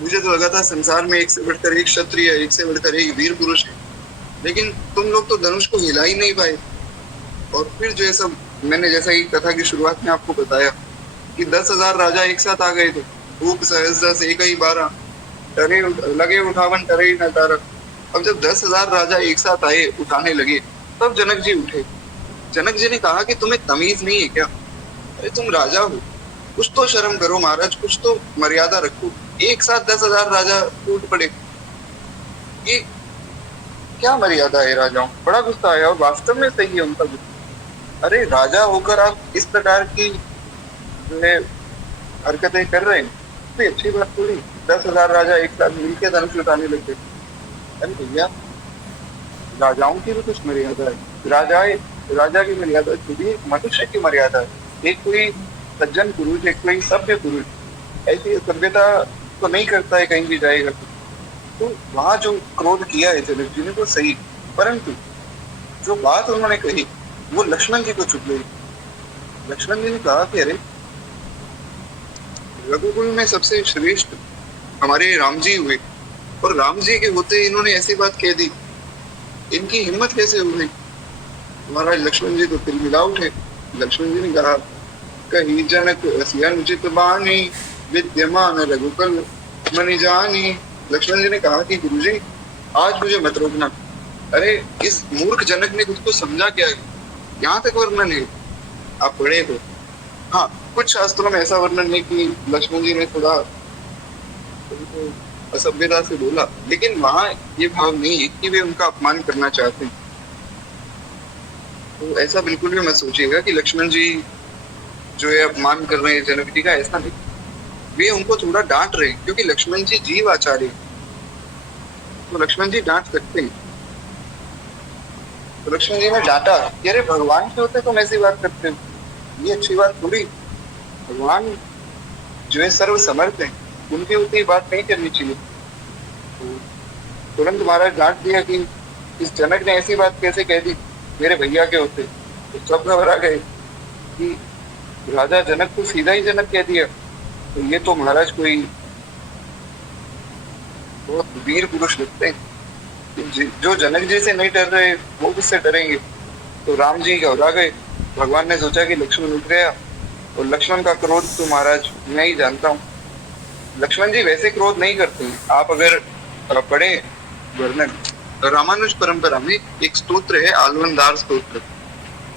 मुझे तो लगा था संसार में एक से बढ़कर एक क्षत्रिय, एक से बढ़कर एक वीर पुरुष है, लेकिन तुम लोग तो धनुष को हिला ही नहीं पाए। और फिर जो है सब मैंने जैसा ही कथा की शुरुआत में आपको बताया कि 10,000 राजा एक साथ आ गए थे, भूप सहज दस एक ही 12, डरे लगे उठावन डरे ही न तारा। अब जब 10,000 राजा एक साथ आए उठाने लगे, तब जनक जी उठे। जनक जी ने कहा कि तुम्हें तमीज नहीं है क्या? अरे तुम राजा हो, कुछ तो शर्म करो महाराज, कुछ तो मर्यादा रखो। एक साथ 10,000 राजा टूट पड़े, ये क्या मर्यादा है राजाओं? बड़ा गुस्सा आया और वास्तव में सही है उनका गुस्सा। अरे राजा होकर आप इस प्रकार की जो है हरकतें कर रहे हैं, कोई अच्छी बात थोड़ी। 10,000 राजा एक साथ मिलकर धनुष उठाने लग गए। अरे भैया, राजाओं की भी कुछ मर्यादा है। राजा की मर्यादा छोड़िए, मनुष्य की मर्यादा है। एक कोई सज्जन पुरुष, एक कोई सभ्य पुरुष ऐसी सभ्यता तो नहीं करता है कहीं भी जाएगा। तो वहां जो क्रोध किया है जनक जी ने वो सही, परंतु जो बात उन्होंने कही वो लक्ष्मण जी को चुभ गई। लक्ष्मण जी ने कहा कि अरे, रघुकुल में सबसे श्रेष्ठ हमारे राम जी हुए और राम जी के होते इन्होंने ऐसी बात कह दी, इनकी हिम्मत कैसे हो गई? महाराज लक्ष्मण जी तो तिलमिला उठे। लक्ष्मण जी ने कहा, कही जनक असी अनुचित बानी, विद्यमान रघुकुल मनि जानी। लक्ष्मण जी ने कहा कि गुरुजी, आज मुझे मत रोकना। अरे, इस मूर्ख जनक ने कुछ तो समझा क्या है? यहाँ तक वर्णन है, आप पढ़े तो। हाँ, कुछ शास्त्रों में ऐसा वर्णन है कि लक्ष्मण जी ने थोड़ा असभ्यता से बोला, लेकिन वहां ये भाव नहीं है कि वे उनका अपमान करना चाहते हैं। तो ऐसा बिल्कुल भी मत सोचिएगा कि लक्ष्मण जी जो है अपमान कर रहे हैं जनक जी का, ऐसा नहीं। वे उनको थोड़ा डांट रहे हैं क्योंकि लक्ष्मण जी जीव आचार्य, तो लक्ष्मण जी डांट सकते हैं। तो लक्ष्मण जी ने डांटा कि अरे, भगवान के होते तुम ऐसी बात करते हो, ये अच्छी बात थोड़ी। भगवान जो है सर्व समर्थ है, उनके होते ये बात नहीं करनी चाहिए। तो तुरंत महाराज डांट दिया कि इस जनक ने ऐसी बात कैसे कह दी मेरे भैया के होते। तो सब घबरा गए कि राजा जनक को सीधा ही जनक कह दिया, तो ये तो महाराज कोई बहुत वीर पुरुष लगते हैं। जो जनक जी से नहीं डर रहे वो किससे डरेंगे? तो राम जी घबरा गए। भगवान ने सोचा कि लक्ष्मण उठ गया, और लक्ष्मण का क्रोध तो महाराज मैं ही जानता हूँ। लक्ष्मण जी वैसे क्रोध नहीं करते हैं। आप अगर पढ़े वर्णन, रामानुज परंपरा में एक स्तोत्र है आलवनदार स्तोत्र।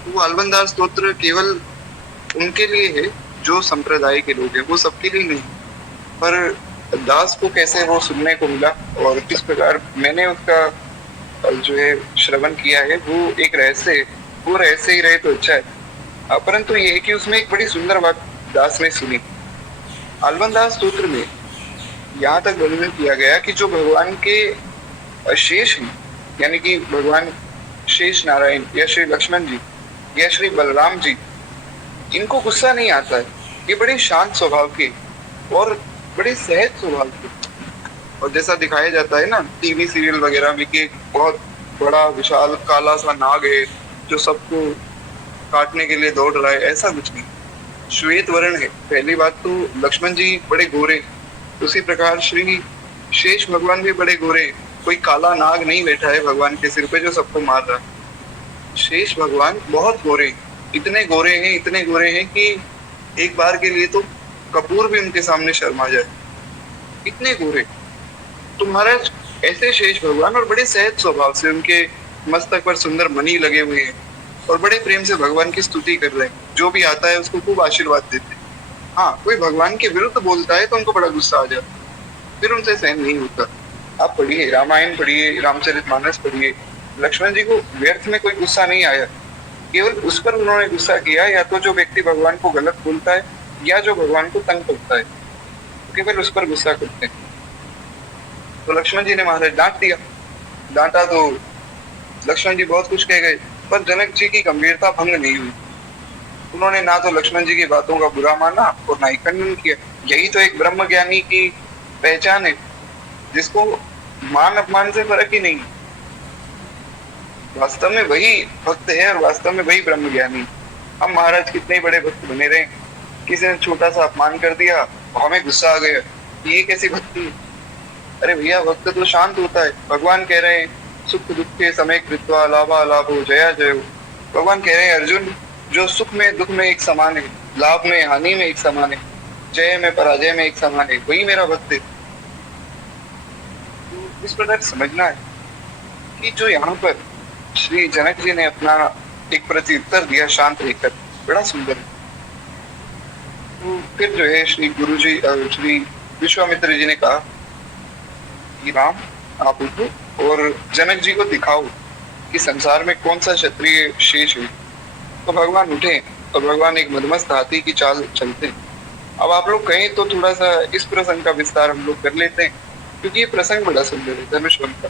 वो आलवनदार स्तोत्र केवल उनके लिए है जो संप्रदाय के लोग हैं, वो सबके लिए नहीं। पर दास को कैसे वो सुनने को मिला और किस प्रकार मैंने उसका जो है श्रवण किया है, वो एक रहस्य है। वो रहस्य ही रहे तो अच्छा है। परंतु ये है कि उसमें एक बड़ी सुंदर बात दास ने सुनी। आलवनदास स्तोत्र में यहाँ तक वर्णन किया गया कि जो भगवान के शेष हैं, यानी कि भगवान शेष नारायण या श्री लक्ष्मण जी या श्री बलराम जी, इनको गुस्सा नहीं आता है। ये बड़े शांत स्वभाव के और बड़े सहज स्वभाव के, और जैसा दिखाया जाता है ना टीवी सीरियल वगैरह में कि बहुत बड़ा विशाल काला सा नाग है जो सबको काटने के लिए दौड़ रहा है, ऐसा कुछ नहीं। श्वेत वर्ण है। पहली बात तो लक्ष्मण जी बड़े गोरे, उसी प्रकार श्री शेष भगवान भी बड़े गोरे। कोई काला नाग नहीं बैठा है भगवान के सिर पे जो सबको मार रहा है। शेष भगवान बहुत गोरे, इतने गोरे हैं कि एक बार के लिए तो कपूर भी उनके सामने शर्मा जाए, इतने गोरे। तो महाराज ऐसे शेष भगवान और बड़े सहज स्वभाव से उनके मस्तक पर सुंदर मणि लगे हुए हैं और बड़े प्रेम से भगवान की स्तुति कर रहे हैं। जो भी आता है उसको खूब आशीर्वाद देते हैं। हाँ, कोई भगवान के विरुद्ध बोलता है तो उनको बड़ा गुस्सा आ जाता, फिर उनसे सहन नहीं होता। आप पढ़िए रामायण, पढ़िए रामचरितमानस पढ़िए, लक्ष्मण जी को व्यर्थ में कोई गुस्सा नहीं आया। केवल उस पर उन्होंने गुस्सा किया, या तो जो व्यक्ति भगवान को गलत बोलता है या जो भगवान को तंग करता है, तो केवल उस पर गुस्सा करते हैं। तो लक्ष्मण जी ने महाराज डांट दिया। डांटा तो लक्ष्मण जी बहुत कुछ कह गए, पर जनक जी की गंभीरता भंग नहीं हुई। उन्होंने ना तो लक्ष्मण जी की बातों का बुरा माना और ना ही खंडन किया। यही तो एक ब्रह्म ज्ञानी की पहचान है, जिसको मान अपमान से फर्क ही नहीं। वास्तव में वही भक्त है और वास्तव में वही ब्रह्म ज्ञानी। हम महाराज कितने बड़े भक्त बने रहे, किसी ने छोटा सा अपमान कर दिया हमें गुस्सा आ गया, ये कैसी भक्ति है? अरे भैया, भक्त तो शांत होता है। भगवान कह रहे हैं सुख दुख के समय कृत्वा लाभा लाभो जया जयो। भगवान कह रहे हैं अर्जुन, जो सुख में दुख में एक समान है, लाभ में हानि में एक समान है, जय में पराजय में एक समान है, वही मेरा भक्त है। तो इस प्रकार समझना है कि जो यहाँ पर श्री जनक जी ने अपना एक प्रत्युत्तर दिया शांत रहकर, बड़ा सुंदर है। तो फिर जो है श्री गुरु जी श्री विश्वामित्र जी ने कहा कि राम आप उठो और जनक जी को दिखाओ कि संसार में कौन सा क्षत्रिय शेष है। तो भगवान उठे और भगवान एक मदमस्त हाथी की चाल चलते हैं। अब आप लोग कहें तो थोड़ा सा इस प्रसंग का विस्तार हम लोग कर लेते हैं, क्योंकि ये प्रसंग बड़ा सुंदर है धनुष वन का।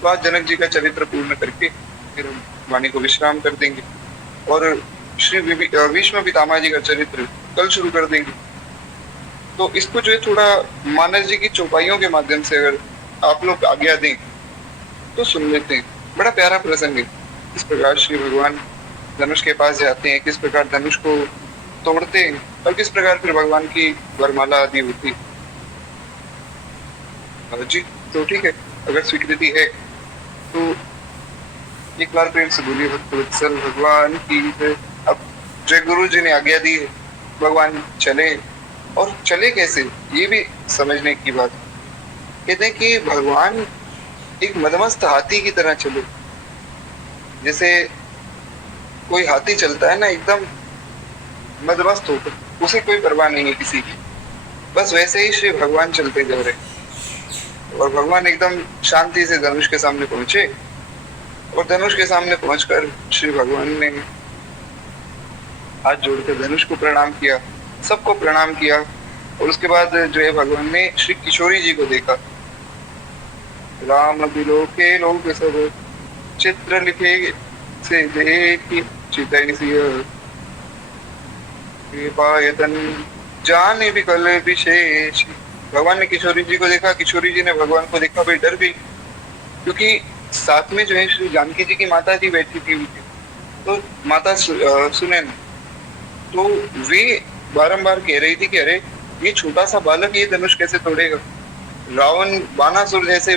तो आज जनक जी का चरित्र पूर्ण करके फिर हम वाणी को विश्राम कर देंगे और श्री भीष्म पितामह जी का चरित्र कल शुरू कर देंगे। तो इसको जो है थोड़ा मानस जी की चौपाइयों के माध्यम से अगर आप लोग आज्ञा दें तो सुन लेते हैं। बड़ा प्यारा प्रसंग है। किस प्रकार श्री भगवान धनुष के पास जाते हैं, किस प्रकार धनुष को तोड़ते हैं और किस प्रकार फिर भगवान की वरमाला आदि होती है। जी तो ठीक है, अगर स्वीकृति है तो एक बार प्रेम से बोलिए भक्तवत्सल भगवान की जय। अब जय गुरु जी ने आज्ञा दी है, भगवान चले, और चले कैसे ये भी समझने की बात। कहते हैं कि भगवान एक मदमस्त हाथी की तरह चले। जैसे कोई हाथी चलता है ना एकदम मदमस्त होकर, उसे कोई परवाह नहीं है किसी की, बस वैसे ही श्री भगवान चलते जा रहे। और भगवान एकदम शांति से धनुष के सामने पहुंचे और धनुष के सामने पहुंचकर श्री भगवान ने हाथ जोड़कर धनुष को प्रणाम किया, सबको प्रणाम किया। और उसके बाद जो है भगवान ने श्री किशोरी जी को देखा। राम बिलोके लोक सब चित्र लिखे से देखी चितई पायतन जाने विकल विशेष। भगवान ने किशोरी जी को देखा, किशोरी जी ने भगवान को देखा, भाई डर गई, क्योंकि साथ में जो है श्री जानकी जी की माता जी बैठी थी। तो माता सुनैन, तो वे बारंबार कह रही थी कि अरे ये छोटा सा बालक ये धनुष कैसे तोड़ेगा। रावण बानासुर जैसे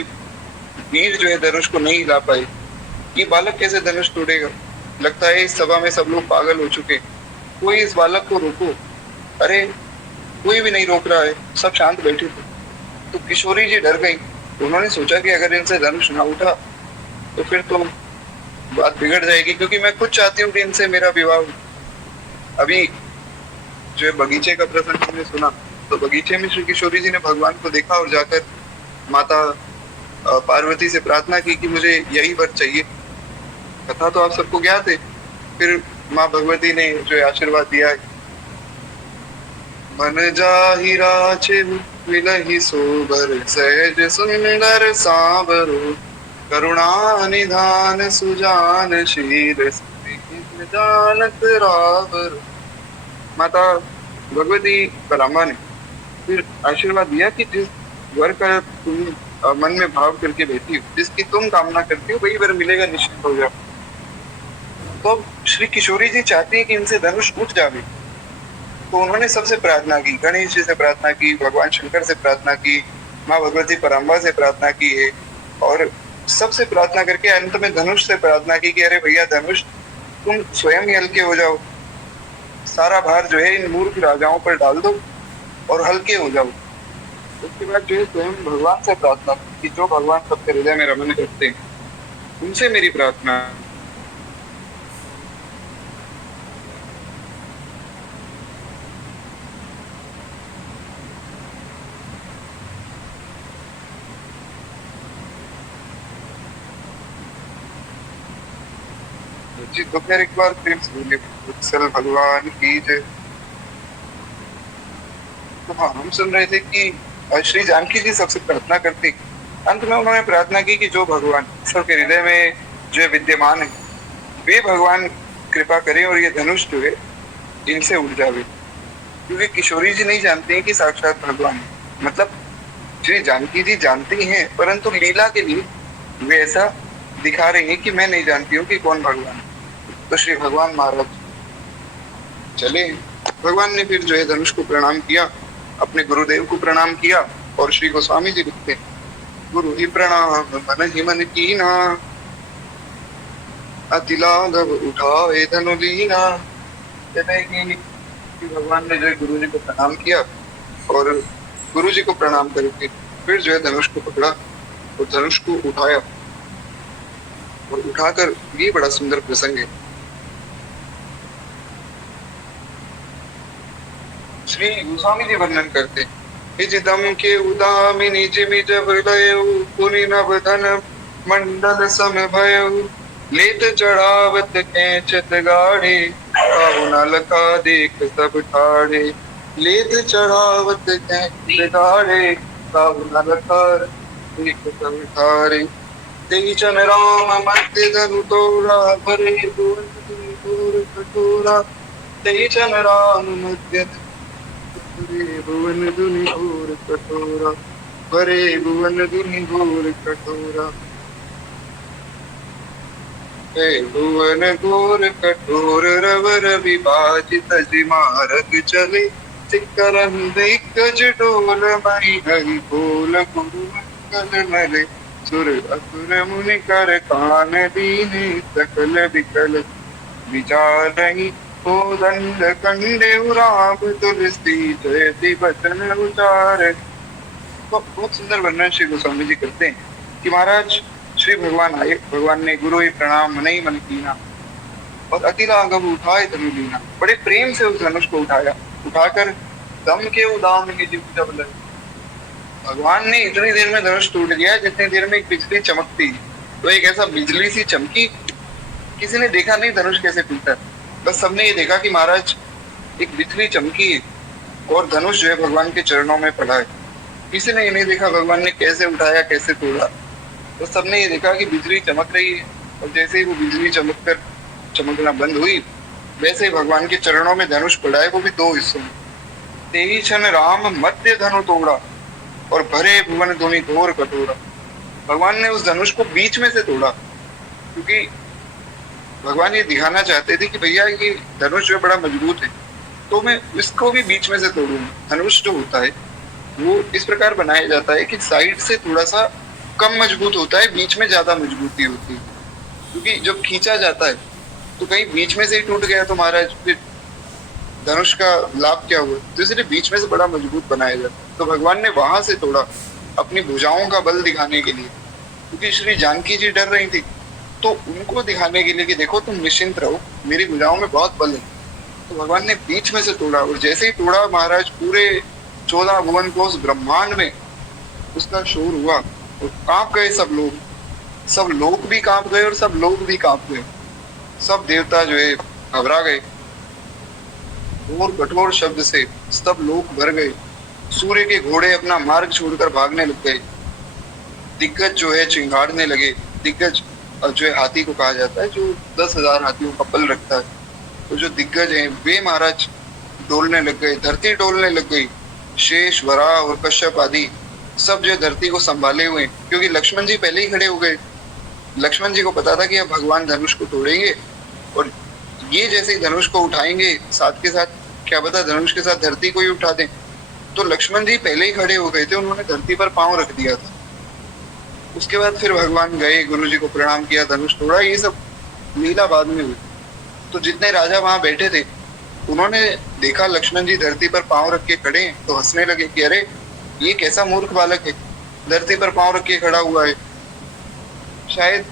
वीर जो है धनुष को नहीं हिला पाए, ये बालक कैसे धनुष तोड़ेगा। लगता है इस सभा में सब लोग पागल हो चुके, कोई इस बालक को रोको। अरे कोई भी नहीं रोक रहा है, सब शांत बैठे थे। तो किशोरी जी डर गई। उन्होंने सोचा कि अगर इनसे धनुष ना उठा तो फिर तो बात बिगड़ जाएगी, क्योंकि मैं खुद चाहती हूँ कि इनसे मेरा विवाह हो। अभी जो बगीचे का प्रसंग हमने सुना, तो बगीचे में श्री किशोरी जी ने भगवान को देखा और जाकर माता पार्वती से प्रार्थना की कि मुझे यही वर चाहिए। कथा तो आप सबको ज्ञात है। फिर माँ भगवती ने जो आशीर्वाद दिया है, मन जाहि राचे मिलहि सोबर सहज सुंदर सांवरो करुणा निधान सुजान शील जानत रावरो। माता भगवती परामा ने फिर आशीर्वाद दिया कि जिस वर का तुम मन में भाव करके बैठी हो, जिसकी तुम कामना करती हो, वही वर मिलेगा, निश्चित हो जाओ। तो श्री किशोरी जी चाहती है कि इनसे धनुष उठ जावे। तो उन्होंने सबसे प्रार्थना की, गणेश जी से प्रार्थना की, भगवान शंकर से प्रार्थना की, माँ भगवती पराम्बा से प्रार्थना की है, और सबसे प्रार्थना करके अंत में धनुष से प्रार्थना की कि अरे भैया धनुष तुम स्वयं ही हल्के हो जाओ, सारा भार जो है इन मूर्ख राजाओं पर डाल दो और हल्के हो जाओ। उसके बाद जो है स्वयं भगवान से प्रार्थना कि जो भगवान सबके हृदय में रमन करते हैं, उनसे मेरी प्रार्थना। जी तो फिर एक बार प्रेम से बोलिए वत्सल भगवान की जय। तो हाँ, हम सुन रहे थे कि श्री जानकी जी सबसे प्रार्थना करती, अंत में उन्होंने प्रार्थना की कि जो भगवान सबके हृदय में जो विद्यमान है, वे भगवान कृपा करें और ये धनुष जो है इनसे उड़ जावे। क्योंकि किशोरी जी नहीं जानती हैं कि साक्षात भगवान है, मतलब श्री जानकी जी जानती हैं, परंतु लीला के लिए वे ऐसा दिखा रही हैं कि मैं नहीं जानती हूँ कि कौन भगवान है। तो श्री भगवान महाराज चले। भगवान ने फिर जो है धनुष को प्रणाम किया, अपने गुरुदेव को प्रणाम किया, और श्री गोस्वामी जी लिखते, गुरु ही प्रणाम मन ही मन कीना, अति लाघव उठाए धनु लीना। कहते हैं कि भगवान ने जो है गुरु जी को प्रणाम किया और गुरु जी को प्रणाम करके फिर जो है धनुष को पकड़ा और धनुष को उठाया, और उठाकर, ये बड़ा सुंदर प्रसंग है। श्री गोस्वामी जी वर्णन करते, निज दम के उदामी निज मिज लय पुनि नव धन मंडल सम भयो लेत चढ़ावत कैचत गाढ़े, काहू न लखा देख सब ठाढ़े। लेत चढ़ावत कैचत गाढ़े, काहू न लखा देख सब ठाढ़े। तेई चन राम मध्य धनु तोड़ा, भरे भुवन दुनि घोर कठोरा। तेई चन राम मध्य भरे भुवन दुनि घोर कठोरा, भरे भुवन दुनि घोर कठोरा। भुवन घोर कठोर रव रवि बाजित मारग चले। सिकरन दिग्गज डोल मई हरि बोल गुरु मंगल मले। सुर असुर मुनि कर कान दीने, सकल विकल विचारहि। हो दंड कंडे राम तुलसी, जयति बचन उचार। बहुत सुंदर वर्णन श्री गोस्वामी जी करते हैं कि महाराज श्री भगवान आए, भगवान ने गुरु ही प्रणाम मनई मन कीना, और अतिला अगम उठाए धनु लीना। बड़े प्रेम से उस धनुष को उठाया, उठाकर दम के उदाम की जीव जब लगे। भगवान ने इतनी देर में धनुष टूट गया जितनी देर में एक बिजली चमकती। तो एक ऐसा बिजली सी चमकी, किसी ने देखा नहीं धनुष कैसे टूटा, बस सबने ये देखा कि महाराज एक बिजली चमकी और धनुष जो है भगवान के चरणों में पड़ा है। किसी ने ये नहीं देखा भगवान ने कैसे उठाया कैसे तोड़ा, तो सबने ये देखा कि बिजली चमक रही है, और जैसे ही वो बिजली चमककर चमकना बंद हुई, वैसे ही भगवान के चरणों में धनुष पड़ा है, वो भी दो हिस्सों में। तेई क्षण राम मध्य धनु तोड़ा, और भरे भुवन धुनि घोर कठोरा। भगवान ने उस धनुष को बीच में से तोड़ा, क्योंकि भगवान ये दिखाना चाहते थे कि भैया ये धनुष जो बड़ा मजबूत है, तो मैं इसको भी बीच में से तोड़ूंगा। धनुष जो होता है वो इस प्रकार बनाया जाता है कि साइड से थोड़ा सा कम मजबूत होता है, बीच में ज्यादा मजबूती होती है, क्योंकि जब खींचा जाता है तो कहीं बीच में से ही टूट गया तो महाराज फिर धनुष का लाभ क्या हुआ। तो इसलिए बीच में से बड़ा मजबूत बनाया जाता है। तो भगवान ने वहां से तोड़ा अपनी भुजाओं का बल दिखाने के लिए, क्योंकि श्री जानकी जी डर रही थी, तो उनको दिखाने के लिए कि देखो तुम निश्चिंत रहो, मेरी भुजाओं में बहुत बल है। तो भगवान ने बीच में से तोड़ा, और जैसे ही तोड़ा महाराज पूरे 14 भुवन को उस ब्रह्मांड में उसका शोर हुआ, और कांप गए सब लोग। सब लोग भी कांप गए और सब लोग भी कांप गए। सब देवता जो है घबरा गए, घोर कठोर शब्द से सब लोग भर गए। सूर्य के घोड़े अपना मार्ग छोड़कर भागने लग गए। दिग्गज जो है चिंगाड़ने लगे। दिग्गज जो है हाथी को कहा जाता है, जो 10,000 हाथियों का बल रखता है। तो जो दिग्गज हैं वे महाराज डोलने लग गए, धरती डोलने लग गई। शेष वराह और कश्यप आदि सब जो धरती को संभाले हुए, क्योंकि लक्ष्मण जी पहले ही खड़े हो गए। लक्ष्मण जी को पता था कि अब भगवान धनुष को तोड़ेंगे, और ये जैसे ही धनुष को उठाएंगे साथ के साथ क्या पता धनुष के साथ धरती को ही उठा दें। तो लक्ष्मण जी पहले ही खड़े हो गए थे, उन्होंने धरती पर पांव रख दिया था। उसके बाद फिर भगवान गए, गुरु जी को प्रणाम किया, धनुष तोड़ा। ये सब लीला बाद में हुई। तो जितने राजा वहां बैठे थे उन्होंने देखा लक्ष्मण जी धरती पर पांव रख के खड़े हैं, तो हंसने लगे कि अरे ये कैसा मूर्ख बालक है, धरती पर पांव रख के खड़ा हुआ है, शायद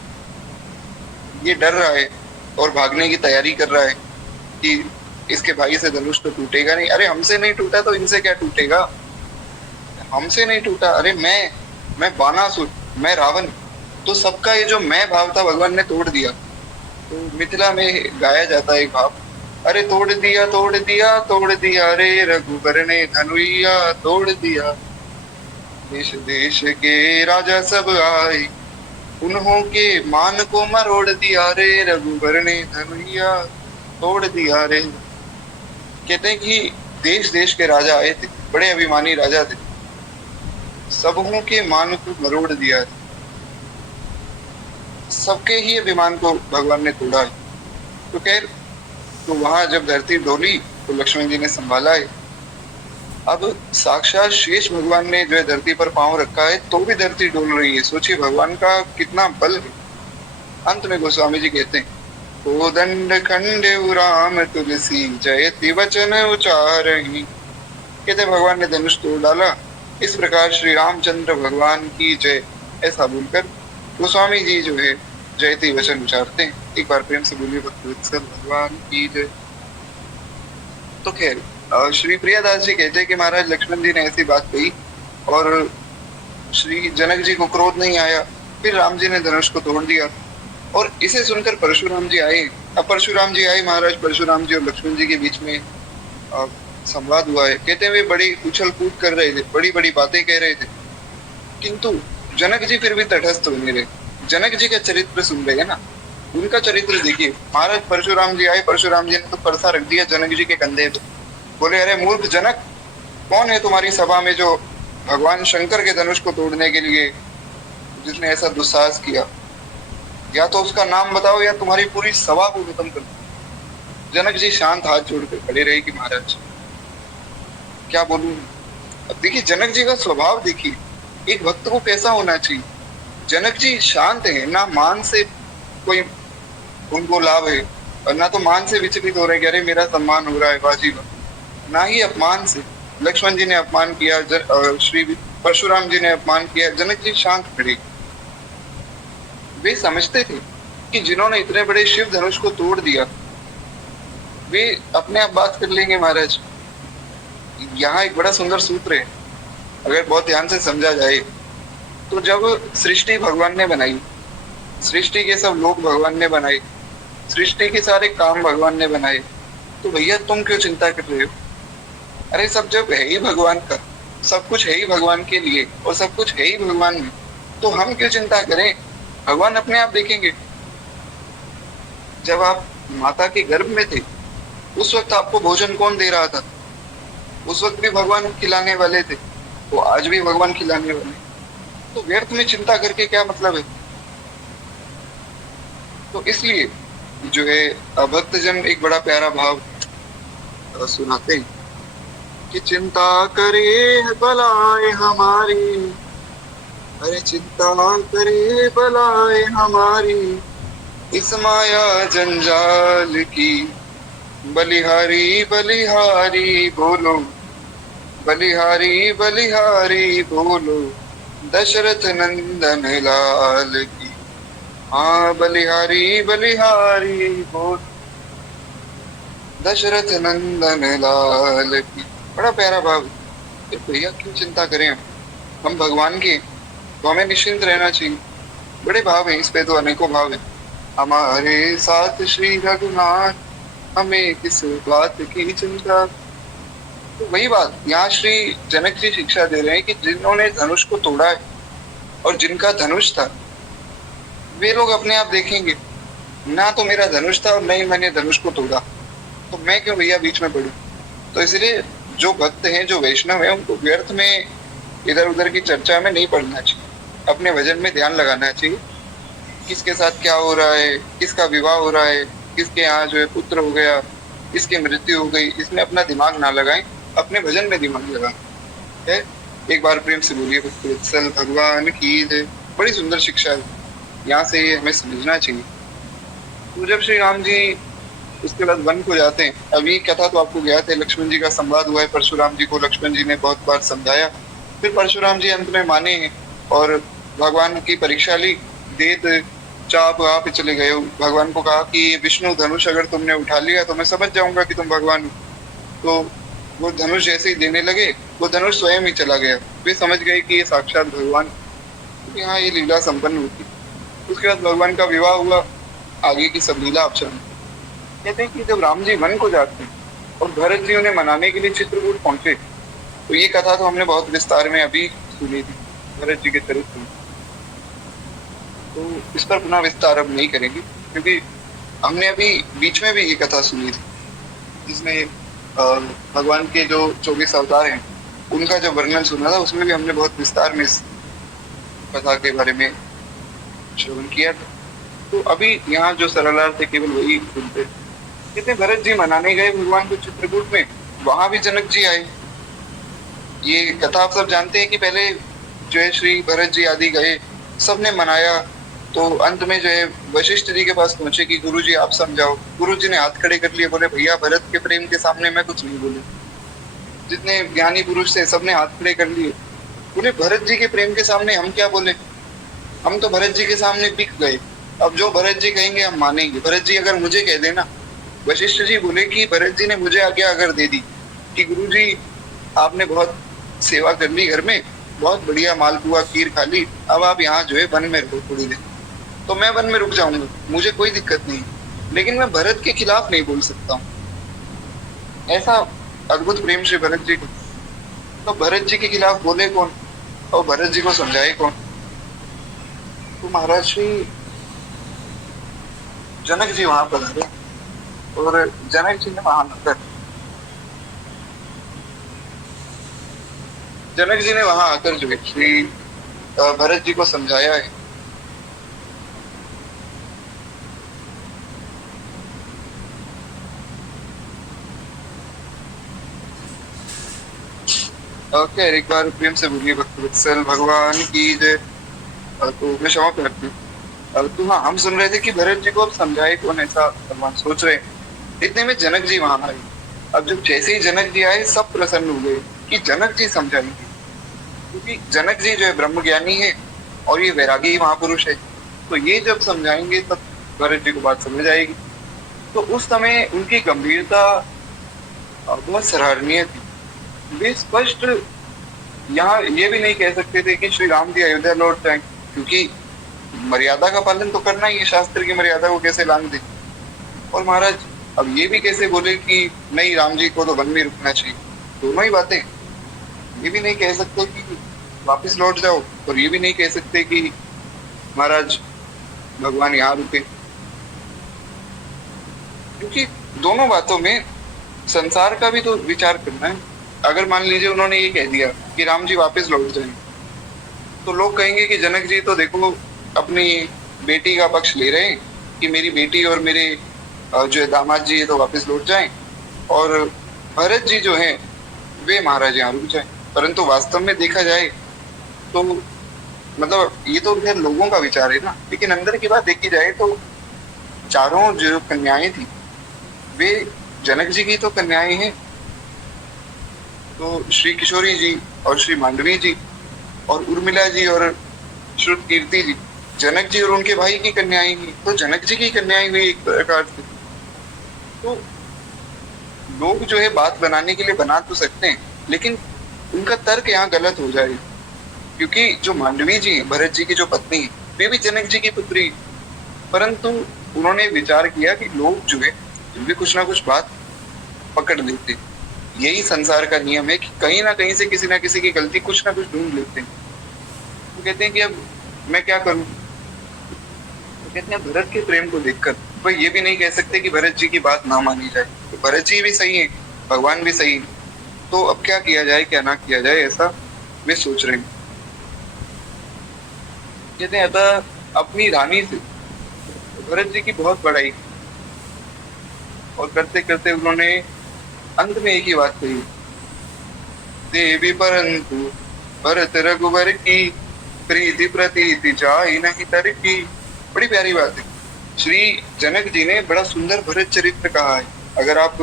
ये डर रहा है और भागने की तैयारी कर रहा है कि इसके भाई से धनुष तो टूटेगा नहीं। अरे हमसे नहीं टूटा तो इनसे क्या टूटेगा, हमसे नहीं टूटा। अरे मैं बानासुर, मैं रावण। तो सबका ये जो मैं भाव था भगवान ने तोड़ दिया। तो मिथिला में गाया जाता है एक भाव, अरे तोड़ दिया तोड़ दिया तोड़ दिया रे रघुबर ने धनुइया तोड़ दिया। देश देश के राजा सब आए, उन्हों के मान को मरोड़ दिया रे रघुबर ने धनुइया तोड़ दिया रे। कहते हैं कि देश देश के राजा आए थे, बड़े अभिमानी राजा थे, सबों के मान को मरोड़ दिया है। सबके ही अभिमान को भगवान ने तोड़ा है। तो खैर, तो वहां जब धरती डोली तो लक्ष्मण जी ने संभाला है। अब साक्षात शेष भगवान ने जो है धरती पर पांव रखा है तो भी धरती डोल रही है। सोचिए भगवान का कितना बल है। अंत में गोस्वामी जी कहते हैं, ओ दंड खंडे राम तुलसी जयति वचन उचारहि। कहते भगवान ने धनुष तोड़ डाला। इस प्रकार श्री रामचंद्र भगवान की जय, ऐसा बोलकर गोस्वामी जी जो है जयति वचन उचारते हैं। एक बार प्रेम से बोलिए भक्तवत्सल भगवान की जय। तो खैर, श्री प्रियादास जी कहते हैं कि महाराज लक्ष्मण जी ने ऐसी बात कही और श्री जनक जी को क्रोध नहीं आया। फिर राम जी ने धनुष को तोड़ दिया। और इसे सुनकर परशुराम जी आए। अब परशुराम जी आए, महाराज परशुराम जी और लक्ष्मण जी के बीच में अ, संवाद हुआ है। कहते हुए बड़ी उछल कूद कर रहे थे, बड़ी बड़ी बातें कह रहे थे, किंतु जनक जी फिर भी तटस्थ बने रहे। जनक जी का चरित्र सुन रहे हैं ना, उनका चरित्र देखिए। महाराज परशुराम जी आए, परशुराम जी ने तो परसा रख दिया जनक जी के कंधे पे। बोले, अरे मूर्ख जनक, कौन है तुम्हारी सभा में जो भगवान शंकर के धनुष को तोड़ने के लिए, जिसने ऐसा दुस्साहस किया? या तो उसका नाम बताओ या तुम्हारी पूरी सभा को खत्म कर दो। जनक जी शांत हाथ जोड़कर खड़े रहे कि महाराज क्या बोलूं। अब देखिए जनक जी का स्वभाव देखिए, एक भक्त को कैसा होना चाहिए। जनक जी शांत है, ना मान से कोई उनको लाभ है और ना तो मान से विचलित हो रहे कि अरे मेरा सम्मान हो रहा है बाजी में, ना ही अपमान से। लक्ष्मण जी ने अपमान किया, श्री परशुराम जी ने अपमान किया, जनक जी शांत खड़े। वे समझते थे कि जिन्होंने इतने बड़े शिव धनुष को तोड़ दिया, वे अपने आप बात कर लेंगे महाराज। यहाँ एक बड़ा सुंदर सूत्र है, अगर बहुत ध्यान से समझा जाए तो। जब सृष्टि भगवान ने बनाई, सृष्टि के सब लोग भगवान ने बनाए, सृष्टि के सारे काम भगवान ने बनाए, तो भैया तुम क्यों चिंता कर रहे हो? अरे सब जब है ही भगवान का, सब कुछ है ही भगवान के लिए और सब कुछ है ही भगवान में, तो हम क्यों चिंता करें? भगवान अपने आप देखेंगे। जब आप माता के गर्भ में थे, उस वक्त आपको भोजन कौन दे रहा था? उस वक्त भी भगवान खिलाने वाले थे, तो आज भी भगवान खिलाने वाले। तो व्यर्थ में चिंता करके क्या मतलब है? तो इसलिए जो है भक्तजन एक बड़ा प्यारा भाव सुनाते हैं कि चिंता करे बलाए हमारी, अरे चिंता करे बलाए हमारी, इस माया जंजाल की, बलिहारी बलिहारी बोलो, बलिहारी बलिहारी बोलो, दशरथ नंदन लाल की। हाँ बलिहारी बलिहारी बोलो, दशरथ नंदन लाल की। बड़ा प्यारा भाव। भैया क्यों चिंता करें, हम भगवान के, तो हमें निश्चिंत रहना चाहिए। बड़े भाव हैं इस पे, तो अनेकों भाव हैं। हमारे साथ श्री रघुनाथ, हमें किस बात की चिंता। तो वही बात यहाँ श्री जनक जी शिक्षा दे रहे हैं कि जिन्होंने धनुष को तोड़ा है और जिनका धनुष था, वे लोग अपने आप देखेंगे। ना तो मेरा धनुष था और नहीं मैंने धनुष को तोड़ा, तो मैं क्यों भैया बीच में पड़ू? तो इसलिए जो भक्त हैं, जो वैष्णव हैं, उनको व्यर्थ में इधर उधर की चर्चा में नहीं पड़ना चाहिए, अपने भजन में ध्यान लगाना चाहिए। किसके साथ क्या हो रहा है, किसका विवाह हो रहा है, किसके यहाँ जो है पुत्र हो गया, किसकी मृत्यु हो गई, इसमें अपना दिमाग ना लगाएं, अपने भजन में दिमाग लगाएं। एक बार प्रेम से बोलिए वत्सल भगवान की जय। बड़ी सुंदर शिक्षा है, यहाँ से ये हमें समझना चाहिए। तो जब श्री राम जी उसके बाद वन को जाते हैं, अभी कथा तो आपको गया थे, लक्ष्मण जी का संवाद हुआ है परशुराम जी को, लक्ष्मण जी ने बहुत बार समझाया, फिर परशुराम जी अंत में माने हैं और भगवान की परीक्षा ली। देत चाप आप चले गए, भगवान को कहा कि ये विष्णु धनुष अगर तुमने उठा लिया तो मैं समझ जाऊंगा कि तुम भगवान हो। तो वो धनुष जैसे ही देने लगे, वो धनुष स्वयं ही चला गया। वे समझ गए कि ये साक्षात भगवान, यहाँ ये लीला संपन्न होती। उसके बाद भगवान का विवाह हुआ, आगे की सब लीला आप चलें। कहते हैं कि जब राम जी वन को जाते हैं और भरत जी उन्हें मनाने के लिए चित्रकूट पहुंचे, तो ये कथा तो हमने बहुत विस्तार में अभी सुनी थी, भरत जी के चरित्र में। तो इस पर पुनः विस्तार अब नहीं करेंगे, क्योंकि हमने अभी बीच में भी ये कथा सुनी थी, जिसमें भगवान के जो 24 अवतार हैं उनका जो वर्णन सुना था, उसमें भी हमने बहुत विस्तार में इस कथा के बारे में श्रवण किया था। तो अभी यहाँ जो सरलार्थ है केवल वही सुनते। कहते भरत जी मनाने गए भगवान को चित्रकूट में, वहां भी जनक जी आए। ये कथा आप सब जानते हैं कि पहले जो है श्री भरत जी आदि गए, सबने मनाया, तो अंत में जो है वशिष्ठ जी के पास पहुंचे कि गुरु जी आप समझाओ। गुरु जी ने हाथ खड़े कर लिए, बोले भैया भरत के प्रेम के सामने मैं कुछ नहीं बोले। जितने ज्ञानी पुरुष थे सबने हाथ खड़े कर लिए, बोले भरत जी के प्रेम के सामने हम क्या बोले, हम तो भरत जी के सामने बिक गए, अब जो भरत जी कहेंगे हम मानेंगे। भरत जी अगर मुझे कह देना, वशिष्ठ जी बोले कि भरत जी ने मुझे आज्ञा अगर दे दी कि गुरु जी आपने बहुत सेवा कर ली घर में, बहुत बढ़िया मालपुआ खीर खा ली, अब आप यहाँ जो है वन में रहो थोड़ी देर। तो मैं वन में रुक जाऊंगा, मुझे कोई दिक्कत नहीं, लेकिन मैं भरत के खिलाफ नहीं बोल सकता हूँ। ऐसा अद्भुत प्रेम श्री भरत जी को। तो भरत जी के खिलाफ बोले कौन और भरत जी को समझाए कौन? तो महाराज श्री जनक जी वहां पधारे और जनक जी ने वहां आकर जनक जी ने वहां आकर जो है श्री भरत जी को समझाया है। खैर एक बार प्रेम से बोलिए भक्त वत्सल भगवान की जय। तो मैं क्षमा करती हूँ। तो हाँ, हम सुन रहे थे कि भरत जी को अब समझाए कौन, ऐसा भगवान सोच रहे हैं। इतने में जनक जी वहां आए। अब जब जैसे ही जनक जी आए सब प्रसन्न हो गए कि जनक जी समझाएंगे, क्योंकि जनक जी जो है ब्रह्म ज्ञानी है और ये वैरागी महापुरुष है। तो ये जब समझाएंगे तब भरत जी को बात समझ आएगी। तो उस समय उनकी गंभीरता बहुत सराहनीय थी। वे स्पष्ट यहाँ ये भी नहीं कह सकते थे कि श्री राम जी अयोध्या लौट जाएं, क्योंकि मर्यादा का पालन तो करना ही है, शास्त्र की मर्यादा को कैसे लांघ दे। और महाराज अब ये भी कैसे बोले कि नहीं, राम जी को तो वन में रुकना चाहिए। दोनों ही बातें। ये भी नहीं कह सकते कि वापस लौट जाओ, और ये भी नहीं कह सकते कि महाराज भगवान यहाँ रुके, क्योंकि दोनों बातों में संसार का भी तो विचार करना है। अगर मान लीजिए उन्होंने ये कह दिया कि राम जी वापस लौट जाएंगे, तो लोग कहेंगे कि जनक जी तो देखो अपनी बेटी का पक्ष ले रहे हैं कि मेरी बेटी और मेरे जो है दामाद जी तो वापस लौट जाएं, और भरत जी जो हैं वे महाराज यहाँ रुक जाएं। परंतु वास्तव में देखा जाए तो मतलब ये तो फिर लोगों का विचार है ना, लेकिन अंदर की बात देखी जाए तो चारों जो कन्याएं थी वे जनक जी की तो कन्याएं हैं। तो श्री किशोरी जी और श्री मांडवी जी और उर्मिला जी और श्रुत कीर्ति जी जनक जी और उनके भाई की कन्याएं हुई, तो जनक जी की कन्याएं हुई एक प्रकार से। तो लोग जो है बात बनाने के लिए बना तो सकते हैं, लेकिन उनका तर्क यहाँ गलत हो जाएगा, क्योंकि जो मांडवी जी हैं भरत जी की जो पत्नी है वे भी जनक जी की पुत्री, परंतु उन्होंने विचार किया कि लोग जो है भी कुछ ना कुछ बात पकड़ लेते। यही संसार का नियम है कि कहीं ना कहीं से किसी ना किसी की गलती कुछ ना कुछ ढूंढ लेते हैं। तो कहते हैं कि अब मैं क्या करूं? तो कहते हैं भरत के प्रेम को देखकर वह ये भी नहीं कह सकते कि भरत जी की बात ना मानी जाए। तो भरत जी भी सही है, भगवान भी सही है, तो अब क्या किया जाए क्या ना किया जाए, ऐसा वे सोच रहे हैं। कहते हैं अतः अपनी रानी से भरत जी की बहुत बड़ाई और करते करते उन्होंने अंत में एक ही बात कही, देवी परंतु भरत रघुवर की प्रीति प्रतीति जाई नहीं तरकी। बड़ी प्यारी बात है। श्री जनक जी ने बड़ा सुंदर भरत चरित्र कहा है। अगर आप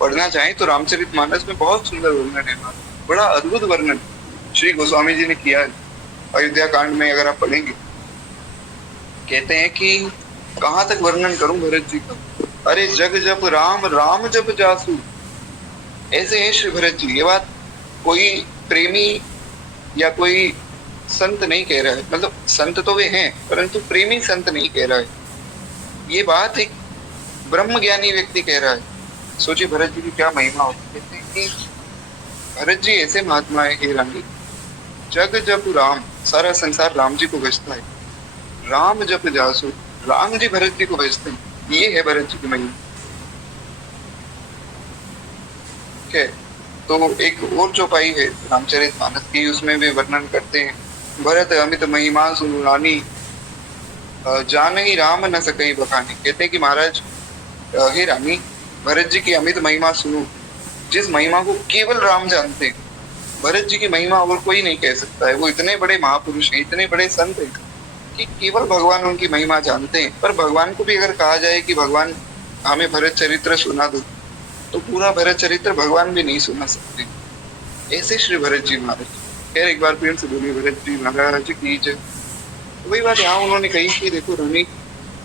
पढ़ना चाहें तो रामचरितमानस में बहुत सुंदर वर्णन है, बड़ा अद्भुत वर्णन श्री गोस्वामी जी ने किया है अयोध्या कांड में। अगर आप पढ़ेंगे, कहते हैं कि कहाँ तक वर्णन करूं भरत जी का, अरे जग जप राम राम जप जासु, ऐसे है श्री भरत जी। ये बात कोई प्रेमी या कोई संत नहीं कह रहा है, मतलब संत तो वे हैं परंतु प्रेमी संत नहीं कह रहा है, ये बात एक ब्रह्म ज्ञानी व्यक्ति कह रहा है। सोचिए भरत जी की क्या महिमा होती है कि भरत जी ऐसे महात्मा है, हे रानी, जग जप राम, सारा संसार राम जी को भजता है, राम जप जासु, राम जी भरत जी को भजते हैं। ये है भरत जी की महिमा। है तो एक और चौपाई है रामचरितमानस की, उसमें भी वर्णन करते हैं, भरत अमित महिमा सुनु रानी, जान ही राम न सकई बखानी। कहते हैं कि महाराज हे रानी, भरत जी की अमित महिमा सुनो, जिस महिमा को केवल राम जानते हैं। भरत जी की महिमा और कोई नहीं कह सकता है। वो इतने बड़े महापुरुष हैं, इतने बड़े संत हैं कि केवल भगवान उनकी महिमा जानते हैं। पर भगवान को भी अगर कहा जाए कि भगवान हमें भरत चरित्र सुना दो, तो पूरा भरत चरित्र भगवान भी नहीं सुना सकते। ऐसे श्री भरत जी महाराज। खैर एक बार प्रेम से बोलिए भरत जी महाराज की जय। वही बात यहाँ उन्होंने कही कि देखो रानी,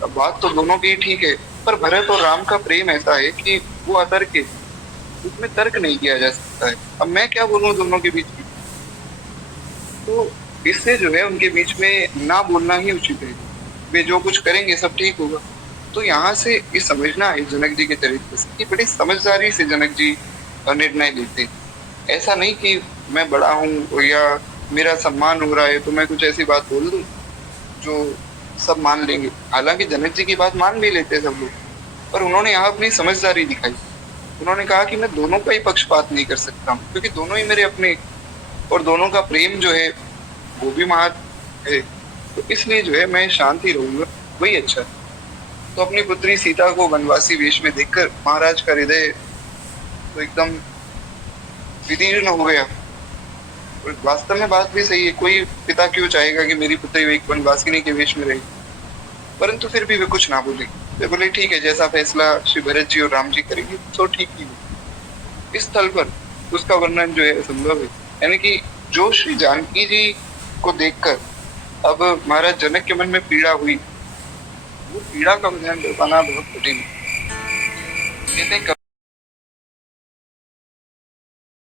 बात तो दोनों की ठीक है, पर भरत और राम का प्रेम ऐसा है कि वो अतर्क है, उसमें तर्क नहीं किया जा सकता है। अब मैं क्या बोलूं दोनों के बीच में? तो इससे जो है उनके बीच में ना बोलना ही उचित है। वे जो कुछ करेंगे सब ठीक होगा। तो यहाँ से ये समझना है जनक जी के चरित्र से कि बड़ी समझदारी से जनक जी निर्णय लेते। ऐसा नहीं कि मैं बड़ा हूँ या मेरा सम्मान हो रहा है तो मैं कुछ ऐसी बात बोल दूँ जो सब मान लेंगे। हालांकि जनक जी की बात मान भी लेते सब लोग, पर उन्होंने यहाँ अपनी समझदारी दिखाई। उन्होंने कहा कि मैं दोनों का ही पक्षपात नहीं कर सकता हूँ, क्योंकि दोनों ही मेरे अपने, और दोनों का प्रेम जो है वो भी महान है। तो इसलिए जो है मैं शांत ही रहूंगा, वही अच्छा है। तो अपनी पुत्री सीता को वनवासी वेश में देखकर महाराज का हृदय तो एकदम विदीर्ण हो गया। और वास्तव में बात भी सही है, कोई पिता क्यों चाहेगा कि मेरी पुत्री एक वनवासिनी के वेश में रहे। परंतु फिर भी वे कुछ ना बोले। वे बोले ठीक है, जैसा फैसला श्री भरत जी और राम जी करेंगे तो ठीक ही हो। इस स्थल पर उसका वर्णन जो है असंभव है। यानी कि जो श्री जानकी जी को देखकर अब महाराज जनक के मन में पीड़ा हुई, वो पीड़ा का वर्णन कर पाना बहुत कठिन है। कहते हैं